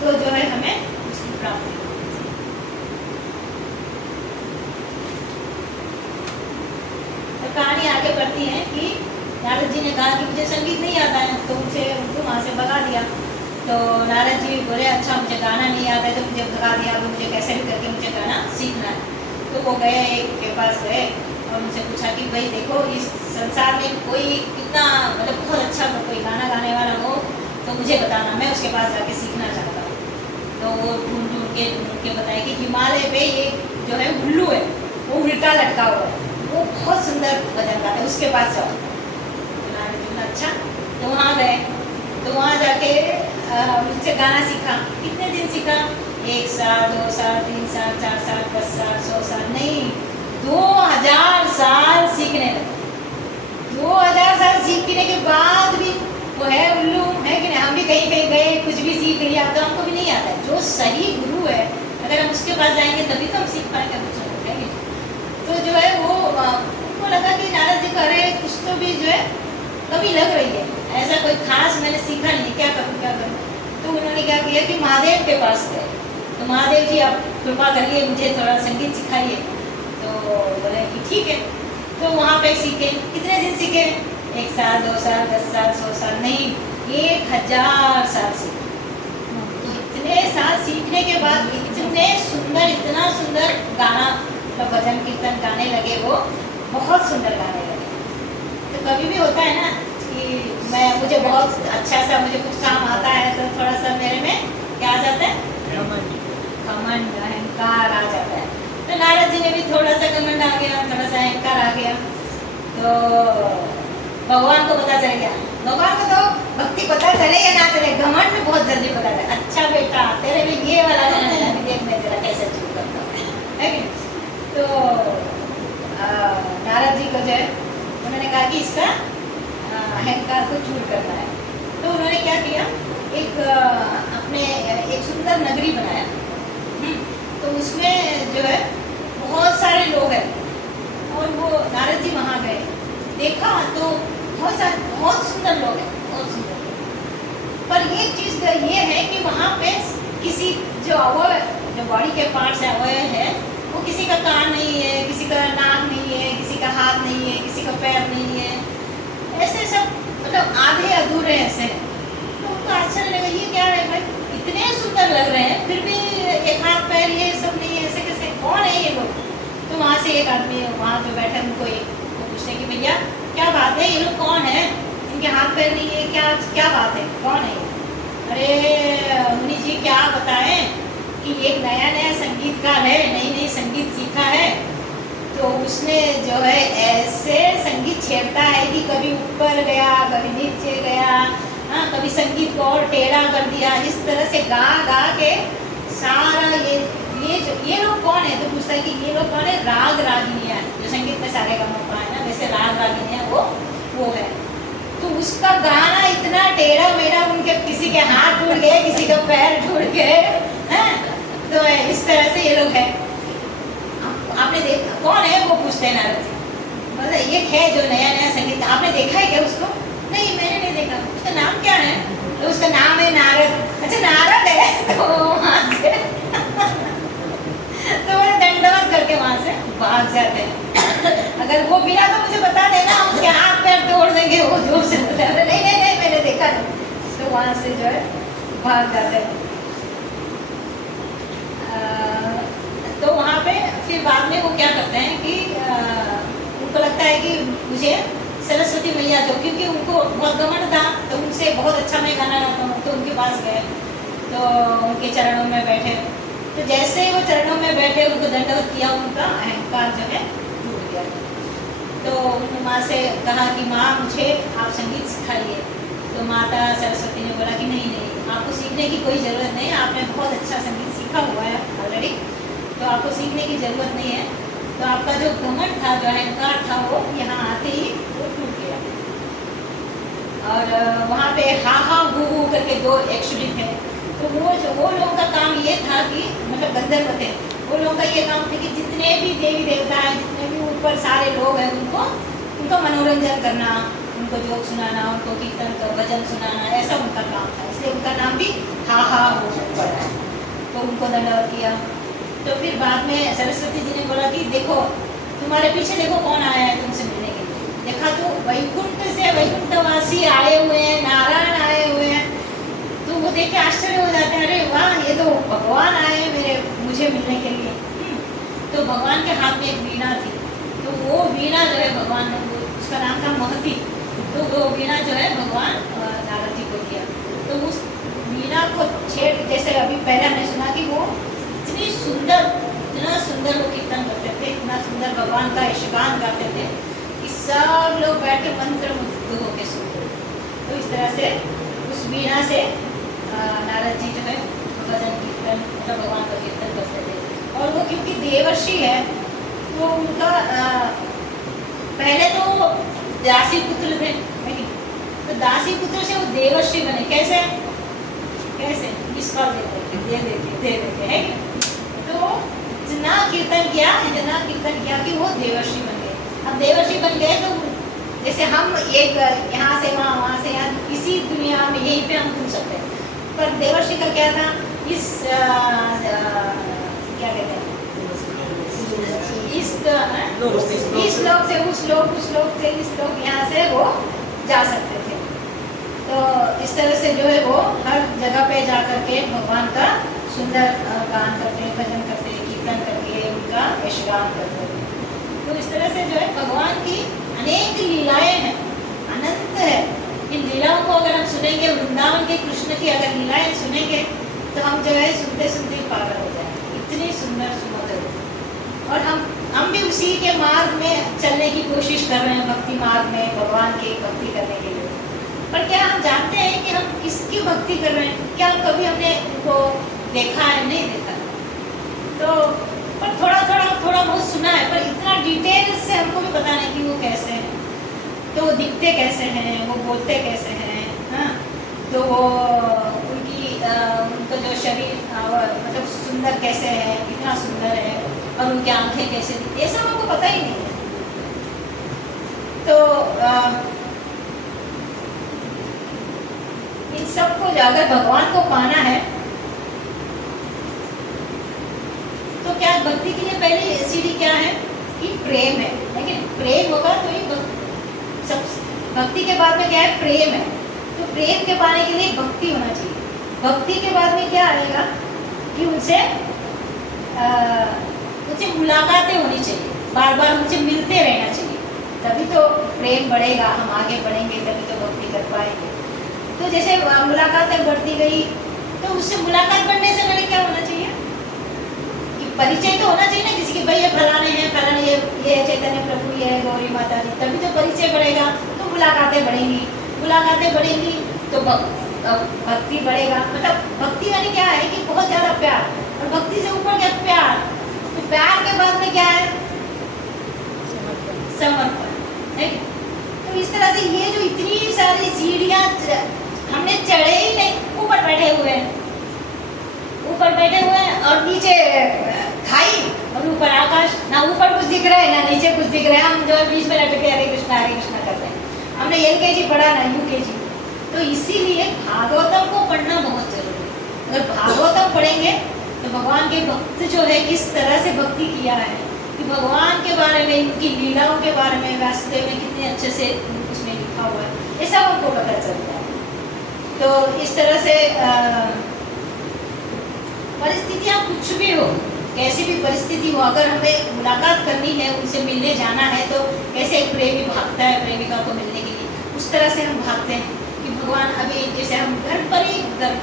तो जो है हमें उसकी प्राप्ति। तो कहानी आगे बढ़ती है कि नारद जी ने कहा कि मुझे संगीत नहीं आता है, तो उनको वहाँ से भगा दिया। तो नारद जी बोले अच्छा मुझे गाना नहीं आता है तो मुझे भगा दिया, अब मुझे कैसे भी करके मुझे गाना सीखना है। तो वो गए, एक के पास गए और उनसे पूछा कि भाई देखो इस संसार में कोई इतना मतलब बहुत अच्छा कोई गाना गाने वाला हो तो मुझे बताना, मैं उसके पास जाके सीखना चाहता हूँ। तो वो ढूंढ के बताए कि हिमालय पे ये जो है उल्लू है, वो उल्टा लटका हुआ है, वो बहुत सुंदर भजन गाता है, उसके पास जाओ। अच्छा, तो वहाँ गए, तो वहाँ जाके मुझसे गाना सीखा। कितने दिन सीखा? 1 साल, 2 साल, 3 साल, 4 साल, 10 साल, 100 साल, नहीं 2000 साल सीखने लगे। 2000 साल सीखने के बाद भी वो है उल्लू, है कि नहीं? हम भी कहीं कहीं गए, कुछ भी सीख लिया तो हमको भी नहीं आता है। जो सही गुरु है अगर हम उसके पास जाएंगे तभी तो हम सीख पाएंगे कुछ ना कुछ। तो जो है वो उनको लगा कि नारद जी कह रहे कुछ तो भी जो है कभी लग रही है, ऐसा कोई खास मैंने सीखा नहीं, क्या करूँ। तो उन्होंने क्या किया कि महादेव के पास गए। तो महादेव जी आप कृपा करिए मुझे थोड़ा संगीत सिखाइए। तो बोले कि ठीक है। तो वहाँ पे सीखे। कितने दिन सीखे? 1 साल, 2 साल, 10 साल, 100 साल, नहीं 1000 साल सीखे। तो इतने साल सीखने के बाद इतना सुंदर गाना, मतलब भजन कीर्तन गाने लगे, वो बहुत सुंदर गाने लगे। तो कभी भी होता है ना कि मुझे बहुत अच्छा सा मुझे कुछ काम आता है तो थोड़ा सा मेरे में क्या आ जाता है, घमंड, अहंकार आ जाता है। तो नारद जी ने भी थोड़ा सा घमंड आ गया, थोड़ा सा अहंकार आ गया। तो भगवान को पता चल गया। भगवान को तो भक्ति पता चले या ना चले, घमंड में बहुत जल्दी पता चले। अच्छा बेटा तेरे में ये वाला घमंड है, देख मैं तेरा कैसे चूक करता हूँ, है कि? तो नारद जी को जो है उन्होंने कहा कि इसका अहंकार को दूर करना है। तो उन्होंने क्या किया, एक सुंदर नगरी बनाया। तो उसमें जो है बहुत सारे लोग हैं और वो नारद जी वहाँ गए, देखा तो बहुत सुंदर लोग हैं, बहुत सुंदर लोग। पर एक चीज़ ये है कि वहाँ पे किसी जो बॉडी के पार्ट्स अवयव है वो किसी का कान नहीं है, किसी का नाक नहीं है, किसी का हाथ नहीं है, किसी का पैर नहीं है, ऐसे सब मतलब आधे अधूरे ऐसे हैं। तो उनको आश्चर्य लगा ये क्या है भाई, इतने सुंदर लग रहे हैं फिर भी एक हाथ पैर ये सब नहीं है, ऐसे कैसे, कौन है ये लोग? तो वहाँ से एक आदमी वहाँ जो बैठे उनको पूछते कि भैया क्या बात है, ये लोग कौन है, इनके हाथ पैर नहीं है, क्या बात है, कौन है ये? अरे मुनि जी क्या बताएं कि एक नया संगीतकार है, नई संगीत सीखा है, तो उसने जो है ऐसे संगीत छेड़ता है कि कभी ऊपर गया, कभी नीचे गया, हाँ कभी संगीत को और टेढ़ा कर दिया, इस तरह से गा के सारा ये लोग कौन है? तो पूछता है कि ये लोग कौन है? राग रागिनियाँ, जो संगीत में सारे गाना है ना, वैसे राग रागिनियाँ वो है। तो उसका गाना इतना टेढ़ा मेढ़ा, उनके किसी के हाथ टूट गए, किसी का पैर टूट गए हैं। तो इस तरह से ये लोग हैं। आपने देखा कौन है वो, पूछते हैं नारद जी। मतलब एक है जो नया नया संगीत, आपने देखा है क्या उसको? नहीं मैंने नहीं देखा। उसका नाम क्या है? तो उसका नाम है नारद। अच्छा नारद है। तो वहाँ से तो वो दंडवत करके वहाँ से भाग जाते हैं। अगर वो मिला तो मुझे बता देना, उसके हाथ पैर तोड़ देंगे वो जोर से। नहीं नहीं नहीं मैंने देखा नहीं। तो वहाँ से जो है भाग जाते हैं। तो वहाँ पे फिर बाद में वो क्या करते हैं कि उनको लगता है कि मुझे सरस्वती मैया जो, क्योंकि उनको बहुत घमंड था तो उनसे बहुत अच्छा मैं गाना गाता हूँ, तो उनके पास गए, तो उनके चरणों में बैठे। तो जैसे ही वो चरणों में बैठे उनको दंडवत किया, उनका अहंकार जो है टूट गया। तो उन्होंने माँ से कहा कि माँ मुझे आप संगीत सिखाइए। तो माता सरस्वती ने बोला कि नहीं नहीं आपको सीखने की कोई ज़रूरत नहीं है, आपने बहुत अच्छा संगीत सीखा हुआ है ऑलरेडी, तो आपको सीखने की ज़रूरत नहीं है। तो आपका जो घमंड था, जो अहंकार था, वो यहाँ आते ही वो टूट गया। और वहाँ पे हा हा हू हू करके दो एक्चुअली थे। तो वो लोगों का काम ये था कि मतलब गंधर्व थे, वो लोगों का ये काम था कि जितने भी देवी देवता हैं, जितने भी ऊपर सारे लोग हैं, उनको मनोरंजन करना, उनको जोक सुनाना, उनको कीर्तन का भजन सुनाना, ऐसा उनका काम था। इसलिए उनका नाम भी हा हा हू हू पड़ा। तो उनको दंडवत किया। तो फिर बाद में सरस्वती जी ने बोला कि देखो तुम्हारे पीछे देखो कौन आया है तुमसे मिलने के लिए। देखा तो वैकुंठ से वैकुंठवासी आए हुए हैं, नारायण आए हुए हैं। तो वो देख के आश्चर्य हो जाते हैं, अरे वाह ये तो भगवान आए हैं मुझे मिलने के लिए। तो भगवान के हाथ में एक वीणा थी, तो वो वीणा जो है भगवान ने, उसका नाम था महती। तो वो वीणा जो है भगवान नारद जी को दिया। तो उस वीणा को छेड़, जैसे अभी पहले हमने सुना कि वो इतनी सुंदर, इतना सुंदर वो कीर्तन करते थे, इतना सुंदर भगवान का यशगान गाते थे कि सब लोग बैठ के मंत्र मुग्ध होकर सुनते थे। तो इस तरह से उस वीणा से नारद जी जो है भजन कीर्तन, मतलब भगवान का कीर्तन करते थे। और वो क्योंकि देवर्षि है तो उनका पहले तो दासी पुत्र थे, तो दासी पुत्र से वो देवर्षि बने। कैसे कैसे इसका दे देते हैं। तो इतना कीर्तन किया कि वो देवर्षि बन गए। अब देवर्षि बन गए तो जैसे हम एक यहाँ से वहाँ से यहाँ, किसी दुनिया में यहीं पे हम घूम सकते हैं, पर देवर्षि का क्या था, इस क्या कहते हैं, इस लोक से उस लोक, उस लोक से इस लोक, यहाँ से वो जा सकते थे। तो इस तरह से जो है वो हर जगह पे जा करके भगवान का सुंदर गान करते, भजन करते, कीर्तन करके उनका यशगान करते थे। तो इस तरह से जो है भगवान की अनेक लीलाएं हैं, अनंत है। इन लीलाओं को अगर हम सुनेंगे, वृंदावन के कृष्ण की अगर लीलाएं सुनेंगे तो हम जो है सुनते सुनते पागल हो जाएंगे, इतनी सुंदर सुमधुर। और हम भी उसी के मार्ग में चलने की कोशिश कर रहे हैं, भक्ति मार्ग में भगवान की भक्ति करने के लिए। पर क्या हम जानते हैं कि हम किसकी भक्ति कर रहे हैं? क्या कभी हमने उनको देखा है? नहीं देखा। तो पर थोड़ा बहुत सुना है, पर इतना डिटेल से हमको भी पता नहीं कि वो कैसे हैं, तो वो दिखते कैसे हैं, वो बोलते कैसे हैं, हाँ, तो वो उनका जो शरीर मतलब सुंदर कैसे है, कितना सुंदर है, और उनकी आंखें कैसे दिखती, ये सब हमको पता ही नहीं है। तो इन सबको अगर भगवान को पाना है तो क्या भक्ति के लिए पहली सीढ़ी क्या है कि प्रेम है, लेकिन प्रेम होगा तो ही सब। भक्ति के बाद में क्या है? प्रेम है। तो प्रेम के पाने के लिए भक्ति होना चाहिए। भक्ति के बाद में क्या आएगा कि उनसे मुलाकातें होनी चाहिए, बार बार उनसे मिलते रहना चाहिए, तभी तो प्रेम बढ़ेगा, हम आगे बढ़ेंगे, तभी तो भक्ति कर पाएंगे। तो जैसे मुलाकातें बढ़ती गई तो उससे मुलाकात बढ़ने से पहले क्या होना चाहिए कि परिचय तो होना चाहिए ना किसी के, भाई ये फलाने हैं, फलाने ये चैतन्य प्रभु, ये है गौरी माता जी, तभी तो परिचय बढ़ेगा, तो मुलाकातें बढ़ेंगी। मुलाकातें बढ़ेंगी तो भक्ति बढ़ेगा। मतलब भक्ति यानी क्या है कि बहुत ज़्यादा प्यार, और भक्ति से ऊपर क्या? प्यार। तो प्यार के बाद में क्या है? समर्पण है। तो इस तरह से ये जो इतनी सारी सीढ़ियाँ हमने चढ़े ही नहीं, ऊपर बैठे हुए हैं, ऊपर बैठे हुए हैं, और नीचे खाई और ऊपर आकाश, ना रहा है ना नीचे कुछ दिख रहा है, हम जो है बीच में लटके हरे कृष्णा कर रहे हैं। हमने LKG पढ़ा ना UKG, तो इसीलिए भागवतम को पढ़ना बहुत जरूरी है। अगर भागवतम पढ़ेंगे तो भगवान के भक्त जो है किस तरह से भक्ति किया है, कि भगवान के बारे में, उनकी लीलाओं के बारे में वास्तव में कितने अच्छे से उसमें लिखा हुआ है, ये सब हमको पता चलता है। तो इस तरह से परिस्थितियाँ कुछ भी हो, कैसी भी परिस्थिति हो, अगर हमें मुलाकात करनी है, उनसे मिलने जाना है, तो कैसे एक प्रेमी भागता है प्रेमिका को मिलने के लिए, उस तरह से हम भागते हैं कि भगवान अभी जैसे हम घर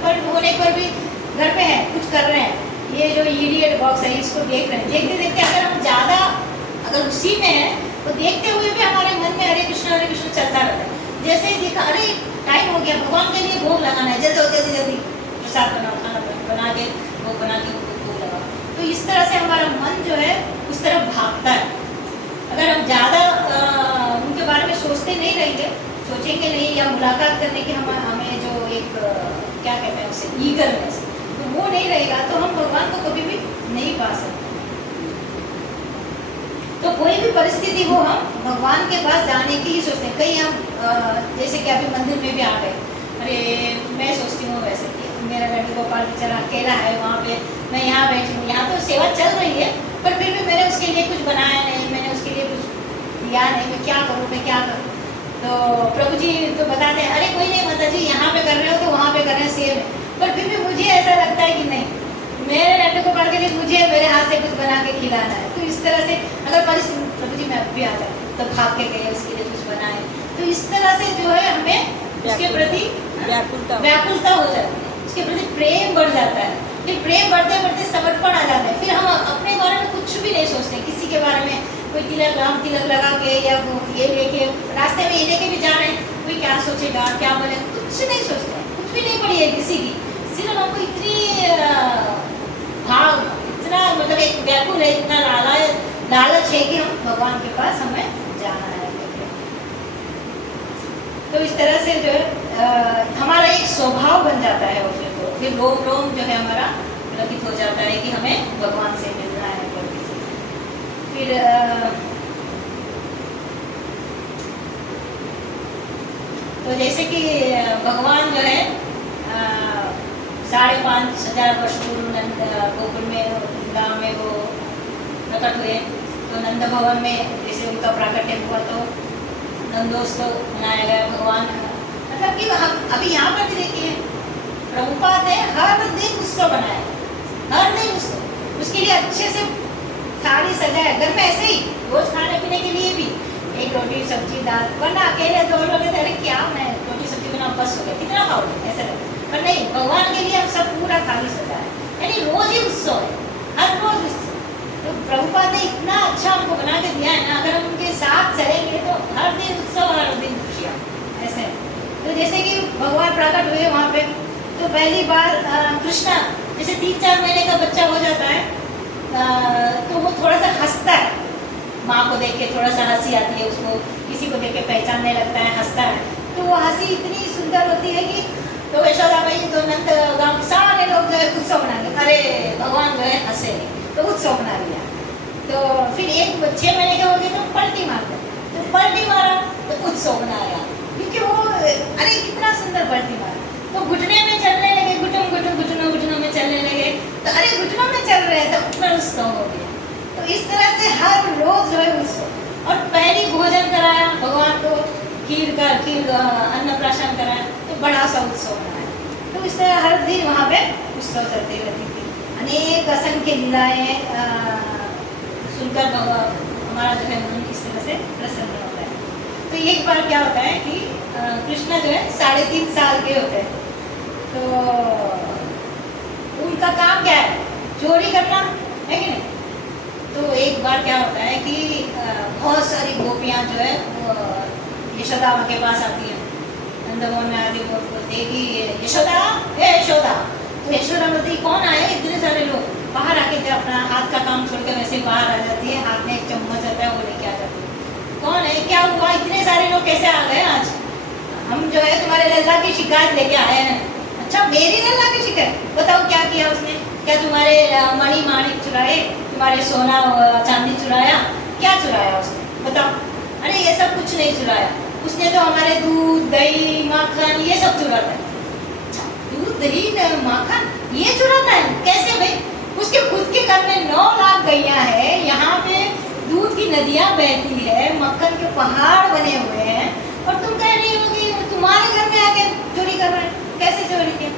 पर होने पर भी घर पे हैं, कुछ कर रहे हैं, ये जो इडियट बॉक्स है इसको देख रहे हैं, देखते देखते अगर हम ज़्यादा अगर उसी में है तो देखते हुए भी हमारे मन में हरे कृष्ण चलता रहता है। जैसे ही देखा अरे टाइम हो गया, भगवान के लिए भोग लगाना है, जल्दी प्रसाद बनाओ, खाना बना के भोग बना के भोग लगाओ। तो इस तरह से हमारा मन जो है उस तरफ भागता है। अगर हम ज़्यादा उनके बारे में सोचते नहीं रहेंगे, सोचेंगे नहीं, या मुलाकात करने की हमें जो एक क्या कहते हैं उसे ईगरनेस, तो वो नहीं रहेगा, तो हम भगवान को कभी भी नहीं पा सकते। तो कोई भी परिस्थिति हो, हम भगवान के पास जाने की ही सोचते हैं। कहीं हम जैसे कि अभी मंदिर में भी आ गए, अरे मैं सोचती हूँ वैसे कि मेरा गणपति गोपाल बेचारा अकेला है वहाँ पे, मैं यहाँ बैठी हूँ, यहाँ तो सेवा चल रही है, पर फिर भी मैंने उसके लिए कुछ बनाया नहीं, मैंने उसके लिए कुछ दिया नहीं, मैं क्या करूँ। तो प्रभु जी तो बताते हैं अरे कोई नहीं माता जी, यहाँ पे कर रहे हो तो वहाँ पे कर रहे हैं सेम है। पर फिर भी मुझे ऐसा लगता है कि नहीं, मेरे लड्डू गोपाल के लिए मुझे मेरे हाथ से कुछ बना के खिलाना है। तो इस तरह से अगर प्रभु जी मैं अभी आ जाऊँ तो भाग के गए उसके लिए कुछ बनाए, तो इस तरह से जो है हमें उसके प्रति व्याकुलता हो जाती है, उसके प्रति प्रेम बढ़ जाता है। फिर प्रेम बढ़ते बढ़ते समर्पण आ जाता है, फिर हम अपने बारे में कुछ भी नहीं सोचते, किसी के बारे में कोई तिलक लगा के या ये लेके रास्ते में ये लेके भी जा रहे हैं, कोई क्या सोचेगा क्या बोले, कुछ नहीं सोचते, कुछ भी नहीं पड़ी है किसी की। सिर्फ हमको इतनी इतना मतलब एक व्याकुल है, इतना लालच है कि हम भगवान के पास हमें जाना है। तो इस तरह से जो है हमारा एक स्वभाव बन जाता है, और फिर रोम जो है हमारा प्रतीत हो जाता है कि हमें भगवान से मिलना है। फिर तो जैसे कि भगवान जो है 5,500 वर्ष पूर्व गोकुल में वृंदावन में वो प्रकट हुए, तो नंद भवन में जैसे उनका प्राकट्य हुआ तो नंदोत्सव मनाया गया। भगवान मतलब कि अभी यहाँ पर भी देखिए प्रभुपाद ने हर दिन उत्सव बनाया, हर दिन उत्सव, उसके लिए अच्छे से थाली सजाया, घर में ऐसे ही रोज खाने पीने के लिए भी एक रोटी सब्जी दाल, वरना अकेले दो लोग अरे क्या मैं रोटी सब्जी बना बस हो गया, कितना खाओगे ऐसा लगता, पर नहीं, भगवान के लिए हम सब पूरा थाली सजाया, यानी रोज ही उत्सव है, हर रोज उत्सव। तो प्रभुपाद ने इतना अच्छा हमको बना के दिया है ना, अगर हम उनके साथ चलेंगे तो हर दिन उत्सव, हर दिन खुशियाँ ऐसे। तो जैसे कि भगवान प्रकट हुए वहाँ पे, तो पहली बार कृष्णा जैसे 3-4 महीने का बच्चा हो जाता है, तो वो थोड़ा सा हंसता है, माँ को देख के थोड़ा सा हंसी आती है उसको, किसी को देख के पहचानने लगता है, हंसता है, तो वो हंसी इतनी सुंदर होती है कि तो यशोदा भाई तो नंद गाँव सारे लोग जो है उत्सव मना लिया, अरे भगवान जो है हंसे तो उत्सव मना लिया। तो फिर 6 महीने के हो गए तो पलटी मारते, तो पलटी मारा तो उत्सव मनाया, क्योंकि वो अरे कितना सुंदर पलटी मारा, तो घुटने में चलने लगे, घुटनों में चलने लगे, तो अरे घुटनों में चल रहे हैं तो अपना उत्सव हो गया। तो इस तरह से हर रोज जो है उत्सव, और पहली भोजन कराया भगवान को, खीर अन्नप्राशन कराया, तो बड़ा सा उत्सव मनाया। तो इस तरह हर दिन वहाँ पे उत्सव चलते रहती थी, अनेक असंख्य लीलाएं सुनकर हमारा जो है मन इस तरह से प्रसन्न होता है। तो एक बार क्या होता है कि कृष्णा जो है 3.5 साल के होते हैं, तो उनका काम क्या है, चोरी करना है कि नहीं। तो एक बार क्या होता है कि बहुत सारी गोपियाँ जो है यशोदा के पास आती है, नंदमोहन में आदि बोलते हैं कि यशोदा हे यशोदा, तो यशोदा बोलती कौन आए, इतने सारे लोग, बाहर आके जब अपना हाथ का काम छोड़ के वैसे बाहर आ जाती है, हाथ में एक चम्मच आता है वो लेके आ जाती है, कौन है, क्या हुआ, इतने सारे लोग कैसे आ गए आज, हम जो है तुम्हारे लल्ला की शिकायत लेके आए हैं। अच्छा मेरी लल्ला की शिकायत, बताओ क्या किया उसने, क्या तुम्हारे मणि माणिक चुराए, तुम्हारे सोना चांदी चुराया, क्या चुराया उसने, बताओ। अरे ये सब कुछ नहीं चुराया, उसने तो हमारे दूध दही माखन ये सब चुराता है। अच्छा, दूध दही माखन ये चुराता है, कैसे भाई? उसके खुद के घर में 9 लाख गैया है, यहाँ पे दूध की नदियाँ बहती है, मक्खन के पहाड़ बने हुए हैं, और तुम कह रही हो कि तुम्हारे घर में आके चोरी कर रहे हैं। कैसे चोरी किया?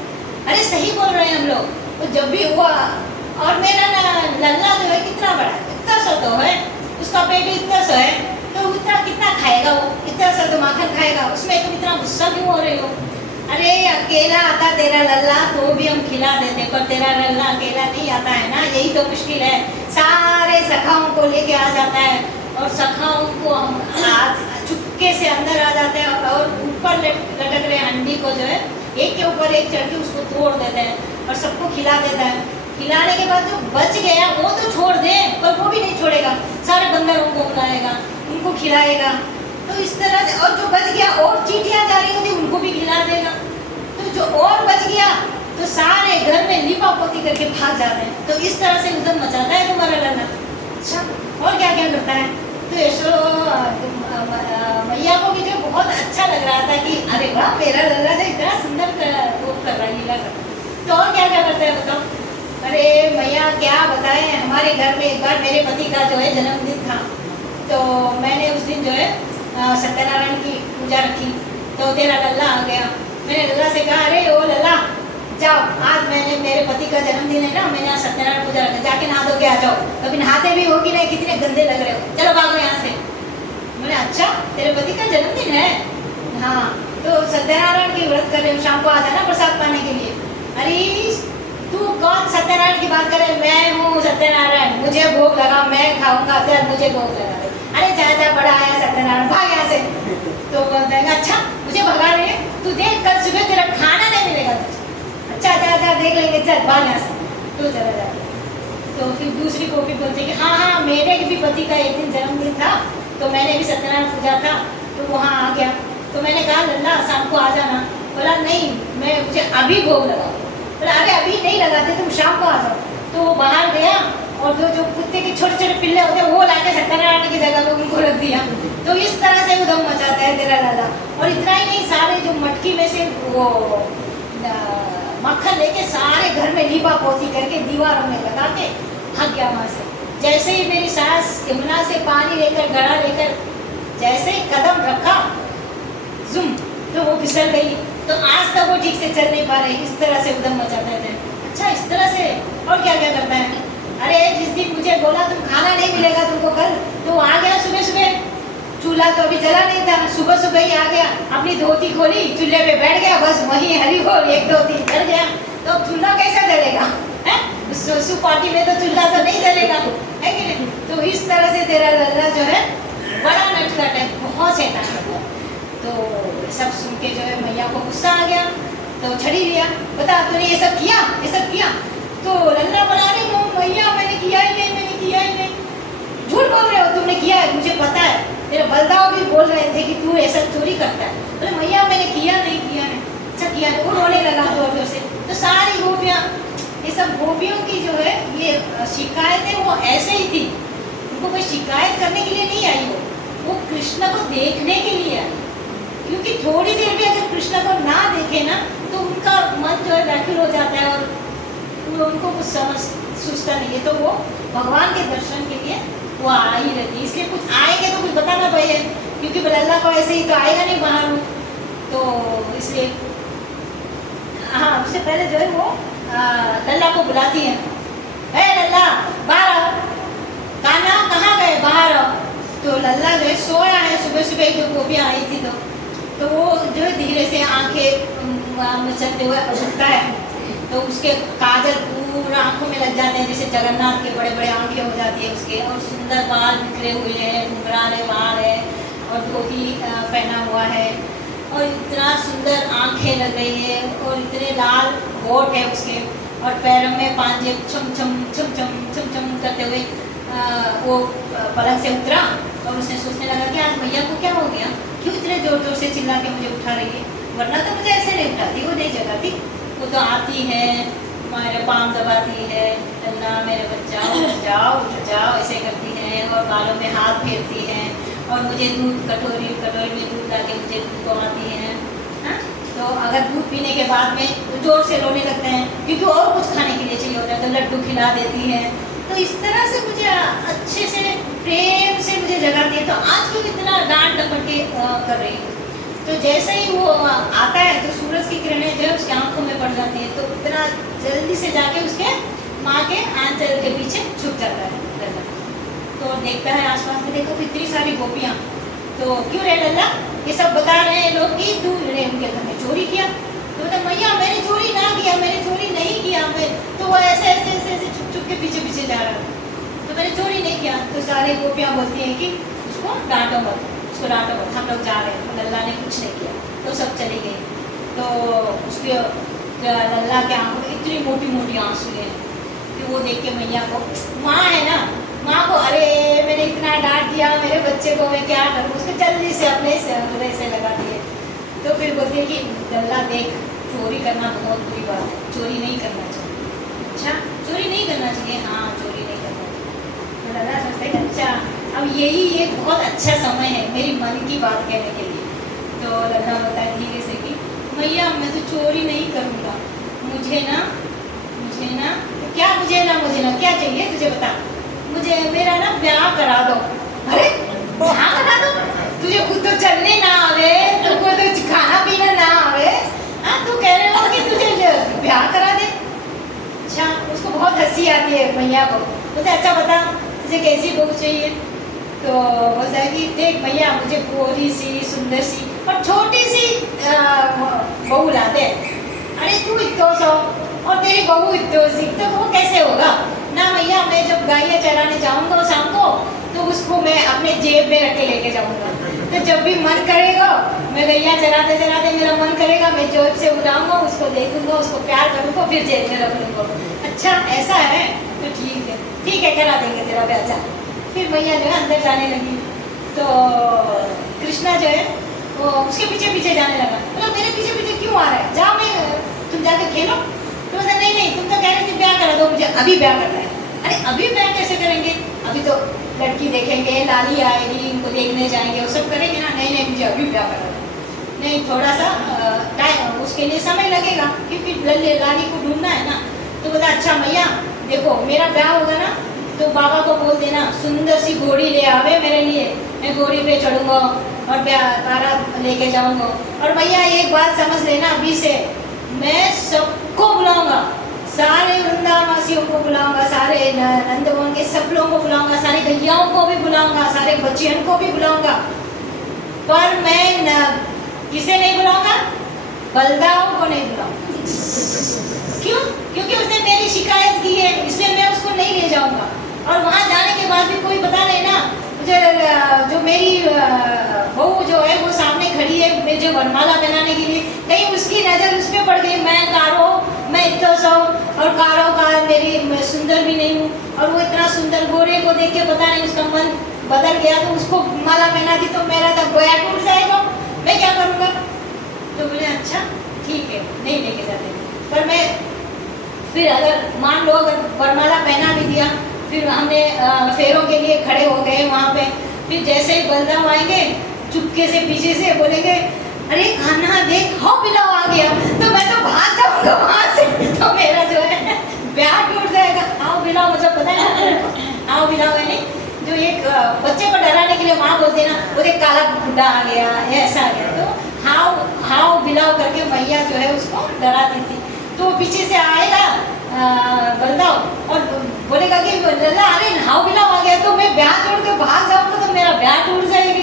अरे सही बोल रहे हैं हम लोग। तो जब भी हुआ, और मेरा ना लल्ला जो है कितना बड़ा है, इतना सा तो है, उसका पेट इतना सा है, तो इतना कितना खाएगा वो? इतना सा तो माखन खाएगा, उसमें तुम इतना गुस्सा क्यों हो रहे हो? अरे अकेला आता तेरा लल्ला तो भी हम खिला देते, पर तेरा लल्ला अकेला नहीं आता है ना, यही तो मुश्किल है। सारे सखाओं को लेके आ जाता है, और सखाओं को हम चुपके से अंदर आ जाते हैं, और ऊपर लटक रहे हंडी को जो है एक के ऊपर एक चढ़ के उसको तोड़ देते हैं, और सबको खिला देता है। खिलाने के बाद जो बच गया वो तो छोड़ दे, पर वो भी नहीं छोड़ेगा, सारे बंदरों को बुलाएगा, उनको खिलाएगा। तो इस तरह से, और जो बच गया और चींटियां जा रही होती उनको भी खिला देगा। तो जो और बच गया तो सारे घर में लिपा पोती करके भाग जाते हैं। तो इस तरह से उधम मचाता है तुम्हारा लल्ला। अच्छा, और क्या क्या करता है? तो यशो मैया को भी जो बहुत अच्छा लग रहा था कि अरे वाह, मेरा लल्ला जो इतना सुंदर वो कर रहा है, लीला कर रहा है। तो और क्या क्या करता है बताओ? अरे मैया क्या बताएं, हमारे घर में एक बार मेरे पति का जो है जन्मदिन था, तो मैंने उस दिन जो है सत्यनारायण की पूजा रखी, तो तेरा लल्ला आ गया। मैंने लल्ला से कहा, अरे ओ लल्ला जाओ, आज मैंने मेरे पति का जन्मदिन है ना, मैंने आज सत्यनारायण पूजा रखी, जाके नहा धो के आ जाओ। कभी नहाते भी हो कि नहीं, कितने गंदे लग रहे हो, चलो भागो यहाँ से। मैंने अच्छा, तेरे पति का जन्मदिन है? हाँ, तो सत्यनारायण की व्रत कर रहे हो, शाम को आ जाना प्रसाद पाने के लिए। अरे तू कौन सत्यनारायण की बात करे? मैं हूँ सत्यनारायण, मुझे भोग लगा, मैं खाऊंगा, चल मुझे भोग लगा। अरे जा जा, बड़ा आया सत्यनारायण, भाग यहाँ से। तो बोलते हैं अच्छा मुझे भगा रहे हैं, तू देख कल सुबह तेरा खाना नहीं मिलेगा तुझे। अच्छा जा जा, देख लेंगे, चल भाग यहाँ से, तू चला जा। तो फिर दूसरी को भी बोलते कि हाँ हाँ, मेरे भी पति का एक दिन जन्मदिन था, तो मैंने भी सत्यनारायण पूजा था, तो वहाँ आ गया। तो मैंने कहा लल्ला शाम को आ जाना। बोला नहीं, मुझे अभी भोग लगा। बोला अरे अभी नहीं लगाते, तुम शाम को आ जाओ। तो वो बाहर गया, और जो कुत्ते के छोटे छोटे पिल्ले होते हैं वो लाके सत्यनारायण की जगह पे उनको रख दिया। तो इस तरह से उधम मचाता है तेरा लाला। और इतना ही नहीं, सारे जो मटकी में से वो मक्खन लेके सारे घर में लीपा पोती करके दीवारों में लगा के भाग गया वहाँ से। जैसे ही मेरी सास यमुना से पानी लेकर घड़ा लेकर जैसे ही कदम रखा, जुम, तो वो फिसल गई। तो आज तक वो ठीक से चल नहीं पा रही। इस तरह से उधम मचाते थे। अच्छा, इस तरह से और क्या क्या करता है? अरे जिस दिन मुझे बोला तुम खाना नहीं मिलेगा तुमको कल, तो आ गया सुबह सुबह। चूल्हा तो अभी जला नहीं था, सुबह सुबह ही आ गया, अपनी धोती खोली, चूल्हे पे बैठ गया, बस वहीं हरी बोल 1 2 3 जल गया। तो चूल्हा कैसा जलेगा? है पार्टी में तो चूल्हा तो नहीं जलेगा, है कि नहीं? तो इस तरह से तेरा लल्ला जो है बड़ा नटखट है, बहुत शैतान है। तो सब सुन के जो है मैया को गुस्सा आ गया, तो छड़ी लिया, बता तूने ये सब किया, ये सब किया? तो लल्ला बना रही हो, मैया मैंने किया ही नहीं, मैंने किया ही नहीं। झूठ बोल रहे हो, तुमने किया है, मुझे पता है। तेरे बलदाव भी बोल रहे थे कि तू ऐसा चोरी करता है। बोले मैया मैंने किया नहीं, किया नहीं। अच्छा किया नहीं, वो रोने लगा जोर जोर से। तो सारी गोपियाँ, ये सब गोपियों की जो है ये शिकायतें वो ऐसे ही थी, उनको कोई शिकायत करने के लिए नहीं आई, वो कृष्ण को देखने के लिए आई। क्योंकि थोड़ी देर भी अगर कृष्ण को ना देखे ना, तो उनका मन जो है व्याकुल हो जाता है, और उनको कुछ समझ सूझता नहीं है। तो वो भगवान के दर्शन के लिए वो आ ही रहती है। इसलिए कुछ आएंगे तो कुछ बताना भाई, क्योंकि लल्ला को ऐसे ही तो आएगा नहीं बाहर, तो इसलिए हाँ, उससे पहले जो है वो लल्ला को बुलाती है, लल्ला बाहर आओ, कान्हा कहाँ गए, बाहर आओ। तो लल्ला जो है सोया है, सुबह सुबह जो गोपियाँ आई थी, तो वो जो है धीरे से आंखें मचलते हुए उठता है, तो उसके काजल पूरा आंखों में लग जाते हैं, जैसे जगन्नाथ के बड़े बड़े आंखें हो जाती है उसके, और सुंदर बाल बिखरे हुए हैं, घुंघराले बाल है, और धोती पहना हुआ है, और इतना सुंदर आंखें लग रही है, और इतने लाल होठ है उसके, और पैरों में पांजे छम छम छम छम छम छम करते हुए वो पलंग से उतरा। और उसने सोचने लगा कि आज भैया को क्या हो गया, क्यों इतने जोर जोर से चिल्ला के मुझे उठा रही है, वरना तो मुझे ऐसे नहीं उठाती, वो नहीं जगाती। वो तो आती है, मेरे पाँव दबाती है, लल्ला मेरे बच्चा उठ जाओ ऐसे करती है, और बालों में हाथ फेरती है, और मुझे दूध कटोरी में दूध ला के मुझे दूध पिलाती है। हाँ, तो अगर दूध पीने के बाद में जोर से रोने लगते हैं क्योंकि और कुछ खाने के लिए चाहिए होता है, तो लड्डू खिला देती है। तो इस तरह से मुझे अच्छे से प्रेम से मुझे जगाती है। तो आज भी इतना डांट डपट के कर रही हूँ। तो जैसे ही वो आता है तो सूरज की किरणें जो है उसकी आंखों में पड़ जाती है, तो इतना जल्दी से जाके उसके माँ के आंचल के पीछे छुप जाता है लल्ला। तो देखता है आसपास में, देखो कितनी सारी गोपियाँ, तो क्यों रे लल्ला ये सब बता रहे हैं लोग कि तू उनके घर में चोरी किया। तो बोलता मैया मैंने चोरी ना किया, मैंने चोरी नहीं किया। मैं तो वो ऐसे ऐसे ऐसे ऐसे छुप छुप के पीछे जा रहा था, तो मैंने चोरी नहीं किया। तो सारी गोपियाँ बोलती हैं कि उसको डांटो मत, उसको डांटो मत, हम लोग जा रहे हैं। तो लल्ला ने कुछ नहीं किया, तो सब चली गई। तो उसके लल्ला के आंखों में इतनी मोटी मोटी आंसू है कि वो देख के मैया को, माँ है ना, माँ को अरे मैंने इतना डांट दिया मेरे बच्चे को, मैं क्या करूँ। उसको जल्दी से अपने हृदय से लगाती है। तो फिर बोलती है कि लल्ला देख, चोरी करना बहुत बुरी बात है, चोरी नहीं करना चाहिए। अच्छा चोरी नहीं करना चाहिए, हाँ चोरी नहीं करना चाहिए। तो लल्ला सोचता है कि अच्छा अब यही एक बहुत अच्छा समय है मेरी मन की बात कहने के लिए। तो लल्ला बोलता है धीरे से कि मैया मैं तो चोरी नहीं करूँगा, मुझे ना तो क्या मुझे ना क्या चाहिए तुझे बता, मुझे मेरा ना ब्याह करा दो। अरे ब्याह करा दो, तुझे खुद तो चलने ना आवे, तुमको तो खाना पीना ना आवे, हाँ तू कह रहे हो कि तुझे ब्याह करा दे। अच्छा उसको बहुत हंसी आती है मैया को। बोलते अच्छा बता तुझे कैसी बहू चाहिए। तो बोलता है कि देख भैया मुझे गोरी सी सुंदर सी और छोटी सी बहू ला दे। अरे तू इतो सो और तेरी बहू इतो सी, तो वो कैसे होगा ना भैया। मैं जब गायें चराने जाऊंगा शाम को तो उसको मैं अपने जेब में रख के लेके जाऊंगा, तो जब भी मन करेगा मैं गैया चराते चराते मेरा मन करेगा मैं जेब से उठाऊंगा, उसको देखूंगा, उसको प्यार करूंगा, फिर जेब में रख लूंगा। अच्छा ऐसा है तो ठीक है करा देंगे तेरा ब्याह जा। फिर मैया जो है अंदर जाने लगी, तो कृष्णा जो है वो उसके पीछे पीछे जाने लगा। बोला मेरे पीछे पीछे क्यों आ रहा है, जाओ मैं तुम जाके खेलो। तो बोला नहीं तुम तो कह रहे थे ब्याह करा दो, मुझे अभी ब्याह करना है। अरे अभी ब्याह कैसे करेंगे, अभी तो लड़की देखेंगे, लाली आएगी, उनको देखने जाएंगे, वो सब करेंगे ना। नहीं मुझे अभी ब्याह करना है। नहीं थोड़ा सा टाइम उसके लिए समय लगेगा क्योंकि लाली को ढूंढना है ना। तो बोला अच्छा मैया देखो मेरा ब्याह होगा ना तो बाबा को बोल देना सुंदर सी घोड़ी ले आवे मेरे लिए, मैं घोड़ी पे चढ़ूंगा और बारात लेके जाऊंगा। और भैया एक बात समझ लेना अभी से, मैं सबको बुलाऊंगा, सारे वृंदावासियों को बुलाऊंगा, सारे नंदवन के सब लोगों को बुलाऊंगा, सारी गैयाओं को भी बुलाऊंगा, सारे बच्चियों को भी बुलाऊंगा। पर मैं किसे नहीं बुलाऊंगा, बलदाव को नहीं बुलाऊंगा। क्यों? क्योंकि उसने मेरी शिकायत की है, इसलिए मैं उसको नहीं ले जाऊंगा। और वहाँ जाने के बाद भी कोई बता नहीं ना मुझे, जो मेरी बहू जो है वो सामने खड़ी है मुझे वरमाला बनाने के लिए, कहीं उसकी नज़र उस पर पड़ गई, मैं कारो, मैं इतना सौ और कारो का मेरी मैं सुंदर भी नहीं हूँ, और वो इतना सुंदर गोरे को देख के पता नहीं उसका मन बदल गया, तो उसको माला पहना दी तो मेरा तो गोया टूट जाएगा, मैं क्या करूँगा। तो बोले अच्छा ठीक है नहीं लेके जाते। पर मैं फिर अगर मान लो अगर वरमाला पहना भी दिया, फिर हमने फेरों के लिए खड़े हो गए वहाँ पे, फिर जैसे ही बलराम आएंगे चुपके से पीछे से बोलेंगे अरे खाना देख हाउ बिलाव आ गया, तो मैं तो भाग जाऊंगा वहाँ से, तो मेरा जो है ब्याह टूट जाएगा। हाउ बिलाव मतलब पता है ना, हाउ बिलाव है नहीं जो एक बच्चे को डराने के लिए माँ बोलते हैं ना, वो एक काला बुड्ढा आ गया ऐसा आ गया, तो हाउ बिलाव करके मैया जो है उसको डराती थी। तो पीछे से आएगा बलदाव और बोलेगा कि लल्ला अरे हाउ बिलाव आ गया, तो मैं ब्याह छोड़ के भाग जाऊंगा तो मेरा ब्याह टूट जाएगी,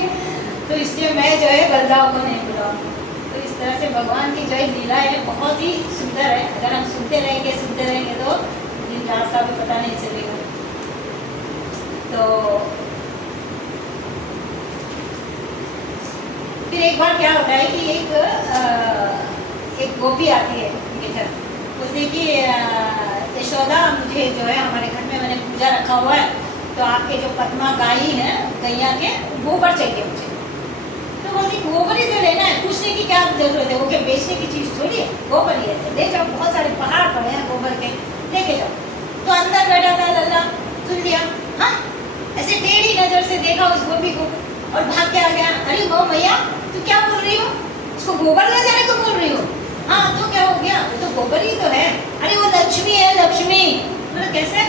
तो इसलिए मैं जो है बलदाव को नहीं बुलाऊंगा। तो इस तरह से भगवान की जो है लीला है बहुत ही सुंदर है, अगर हम सुनते रहेंगे तो दिन रात का भी पता नहीं चलेगा। तो फिर एक बार क्या होता है कि एक गोपी आती है उनके घर, बोलती कि यशोदा मुझे जो है हमारे घर में मैंने पूजा रखा हुआ है, तो आपके जो पद्मा गाई है गैया के गोबर चाहिए मुझे। तो बोलती गोबर ही तो लेना है, पूछने की क्या जरूरत है, वो क्या बेचने की चीज़ थोड़ी है, गोबर ही है, ले जाओ, बहुत सारे पहाड़ पड़े हैं गोबर के। लक्ष्मी है लक्ष्मी। मतलब कैसे?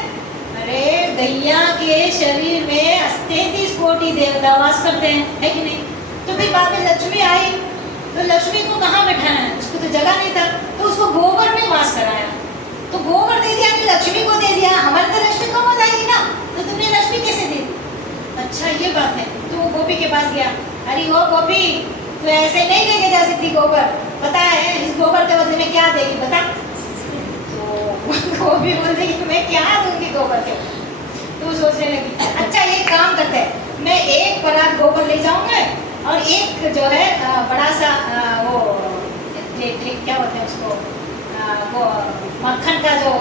अरे गैया के शरीर में 33 कोटि देवता वास करते हैं, है कि नहीं? तो फिर बाद में लक्ष्मी आई तो लक्ष्मी को कहाँ बैठाना है? उसको तो जगह नहीं था, तो उसको गोबर में वास कराया। तो गोबर दे दिया कि लक्ष्मी को दे दिया, हमारी तो लक्ष्मी कम हो जाएगी ना, तो तुमने लक्ष्मी कैसे दी? अच्छा ये बात है। तो वो गोपी के पास गया, अरे वो गोपी तो ऐसे नहीं लेके जा सकती गोबर, पता है इस गोबर के बदले में क्या देगी बता? तो गोपी बोलती कि मैं क्या दूंगी गोबर के? तो सोचने लगी, अच्छा एक काम करते हैं, मैं एक परात गोबर ले जाऊंगा और एक जो है बड़ा सा वो क्या बोलते हैं उसको, वो मक्खन का जो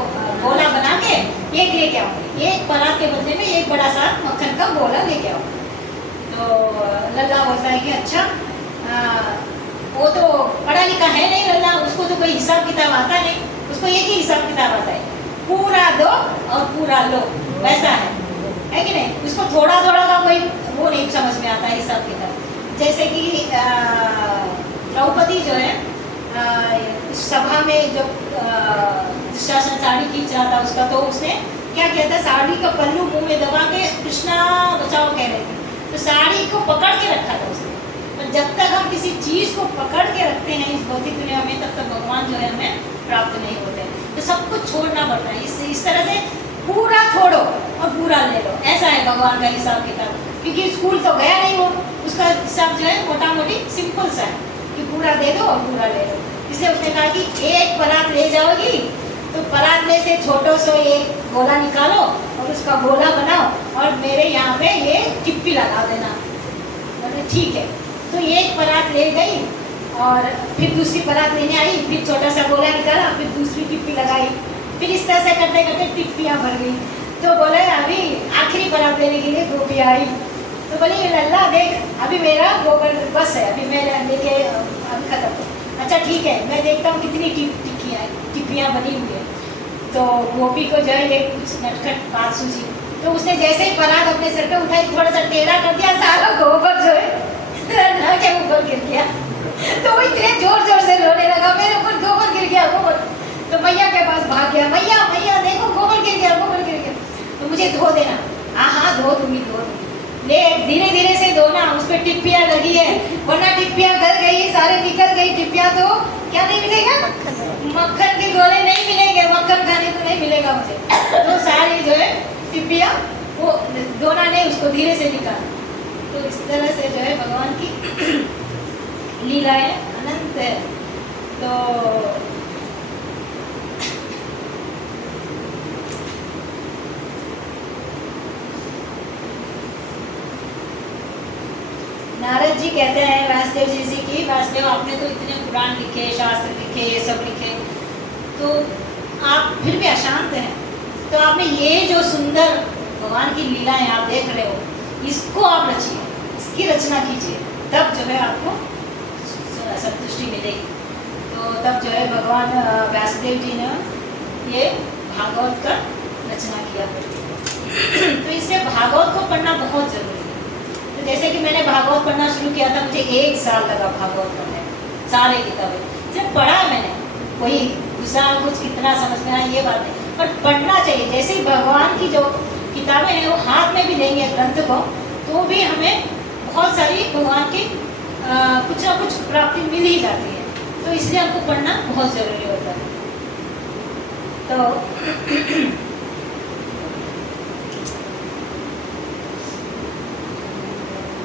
गोला बना के एक लेके आऊंगी, एक परात के बदले में एक बड़ा सा मक्खन का गोला लेके आऊंगी। तो लल्ला बोलता है कि अच्छा वो तो पढ़ा लिखा है नहीं लल्ला, उसको तो कोई हिसाब किताब आता नहीं, उसको एक ही हिसाब किताब आता है, पूरा दो और पूरा लो, वैसा है कि नहीं? उसको थोड़ा थोड़ा का कोई वो नहीं समझ में आता है हिसाब किताब। जैसे कि द्रौपदी जो है सभा में जब दुशासन साड़ी खींच रहा था उसका, तो उसने क्या किया था, साड़ी का पल्लू मुंह में दबा के कृष्णा बचाओ कह रहे थे, तो साड़ी को पकड़ के रखा था उसने। तो जब तक हम किसी चीज को पकड़ के रखते हैं इस भौतिक दुनिया में, तब तक भगवान जो है हमें प्राप्त नहीं होते। तो सब कुछ छोड़ना पड़ता है, इस तरह से पूरा छोड़ो और पूरा ले लो, ऐसा है भगवान का हिसाब किताब। क्योंकि स्कूल तो गया नहीं वो, उसका हिसाब जो है मोटा मोटी सिंपल सा है कि पूरा दे दो और पूरा ले लो। इसलिए उसने कहा कि एक परात ले जाओगी तो परात में से छोटो सो एक गोला निकालो और उसका गोला बनाओ और मेरे यहाँ पे ये चिप्पी लगा देना। मतलब ठीक है। तो एक परात ले गई और फिर दूसरी परात लेने आई, फिर छोटा सा गोला निकाला, फिर दूसरी टिप्पी लगाई, फिर इस तरह से करते करते टिप्पियाँ भर गई। तो बोले अभी आखिरी परात लेने के लिए गोपी आई, तो बोली लल्ला देख अभी मेरा गोबर बस है, अभी मैं लेके अभी खत्म। अच्छा ठीक है, मैं देखता हूँ कितनी टिप्पियाँ बनी हुई है। तो गोपी को जो है ये कुछ नटखट बात सूझी, तो उसने जैसे ही परात अपने सर पे उठाई, थोड़ा सा टेढ़ा कर दिया, सारा गोबर जो है लल्ला के ऊपर गिर गया। तो वो इतने जोर जोर से रोने लगा, मेरे ऊपर गोबर गिर गया गोबर। तो मैया के पास भाग गया, मैया मैया देखो गोबर गिर गया, गोबर गिर गया, तो मुझे धो देना। हाँ हाँ धो दूंगी धो दूंगी, ले धीरे धीरे से धोना, उस पर टिप्पियाँ लगी है, वरना टिप्पियाँ गल गई, सारे निकल गई टिप्पियाँ, तो क्या नहीं मिलेगा? मक्खन के गोले नहीं मिलेंगे, मक्खन खाने को नहीं मिलेगा मुझे। तो सारी जो है टिप्पियाँ वो धोना नहीं, उसको धीरे से निकाला। तो इस तरह से जो है भगवान की लीलाएं अनंत है। तो नारद जी कहते हैं वासुदेव जी की, वासुदेव आपने तो इतने पुराण लिखे, शास्त्र लिखे, ये सब लिखे, तो आप फिर भी अशांत हैं, तो आपने ये जो सुंदर भगवान की लीलाएं आप देख रहे हो, इसको आप रचिए, इसकी रचना कीजिए, तब जो है आपको संतुष्टि मिलेगी। तो तब जो है भगवान वासुदेव जी ने ये भागवत का रचना किया। तो इसलिए भागवत को पढ़ना बहुत जरूरी है। तो जैसे कि मैंने भागवत पढ़ना शुरू किया था, मुझे 1 साल लगा भागवत पढ़ने, सारे किताबें सिर्फ पढ़ा मैंने, कोई दूसरा कुछ कितना समझ में आया ये बात नहीं, पर पढ़ना चाहिए। जैसे ही भगवान की जो किताबें हैं वो हाथ में भी लेंगे ग्रंथ को, तो भी हमें बहुत सारी भगवान की कुछ ना कुछ प्राप्ति मिल ही जाती है। तो इसलिए हमको पढ़ना बहुत जरूरी होता है।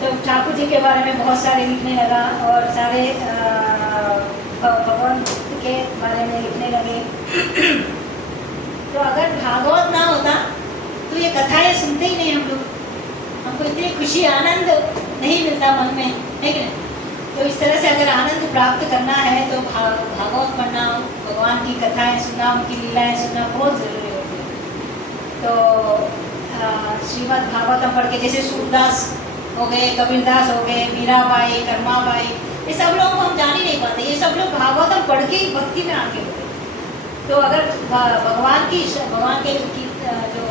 तो ठाकुर जी के बारे में बहुत सारे लिखने लगा और सारे भगवान के बारे में लिखने लगे। तो अगर भागवत ना होता तो ये कथाएं सुनते ही नहीं हम लोग, हमको इतनी खुशी आनंद नहीं मिलता मन में, है कि नहीं? तो इस तरह से अगर आनंद प्राप्त करना है तो भागवत पढ़ना, भगवान की कथाएं सुनना, उनकी लीलाएं सुनना बहुत ज़रूरी होती है। तो श्रीमद् भागवतम पढ़ के जैसे सूरदास हो गए, कबीरदास हो गए, मीराबाई, कर्माबाई, ये सब लोगों को हम जान ही नहीं पाते, ये सब लोग भागवतम पढ़ के ही भक्ति में आगे हो गए। तो अगर भगवान के जो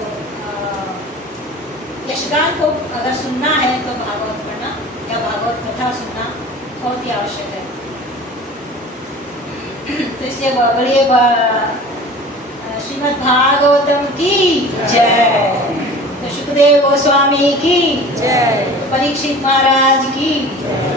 यशगान को अगर सुनना है तो भागवत पढ़ना या भागवत कथा सुनना बहुत ही आवश्यक है। तो इसलिए बड़े श्रीमद् श्रीमद् भागवतम की जय। तो सुखदेव गोस्वामी की जय। परीक्षित महाराज की।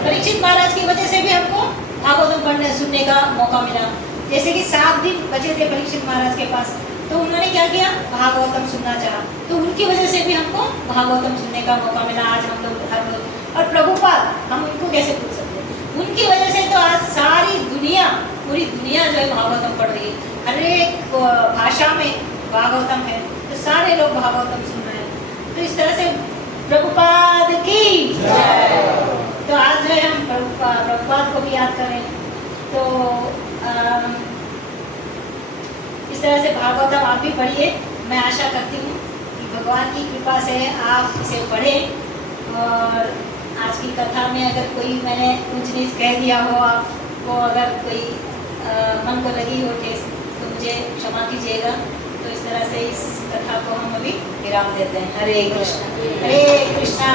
परीक्षित महाराज की वजह से भी हमको भागवतम पढ़ने सुनने का मौका मिला। जैसे कि 7 दिन बचे थे परीक्षित महाराज के पास, तो उन्होंने क्या किया, भागवतम सुनना चाहा, तो उनकी वजह से भी हमको भागवतम सुनने का मौका मिला। आज हम लोग हर रोज, और प्रभुपाद हम उनको कैसे भूल सकते, उनकी वजह से तो आज सारी दुनिया, पूरी दुनिया जो है भागवतम पढ़ रही है। हर एक भाषा में भागवतम है, तो सारे लोग भागवतम सुन रहे हैं। तो इस तरह से प्रभुपाद की जय। तो आज जो है हम प्रभुपाद को भी याद करें। तो इस तरह से भागवतम आप भी पढ़िए। मैं आशा करती हूँ कि भगवान की कृपा से आप इसे पढ़ें। और आज की कथा में अगर कोई मैंने ऊंच नीच कह दिया हो, आपको अगर कोई मन को लगी हो ठेस, तो मुझे क्षमा कीजिएगा। तो इस तरह से इस कथा को हम अभी विराम देते हैं। हरे कृष्णा। हरे कृष्णा।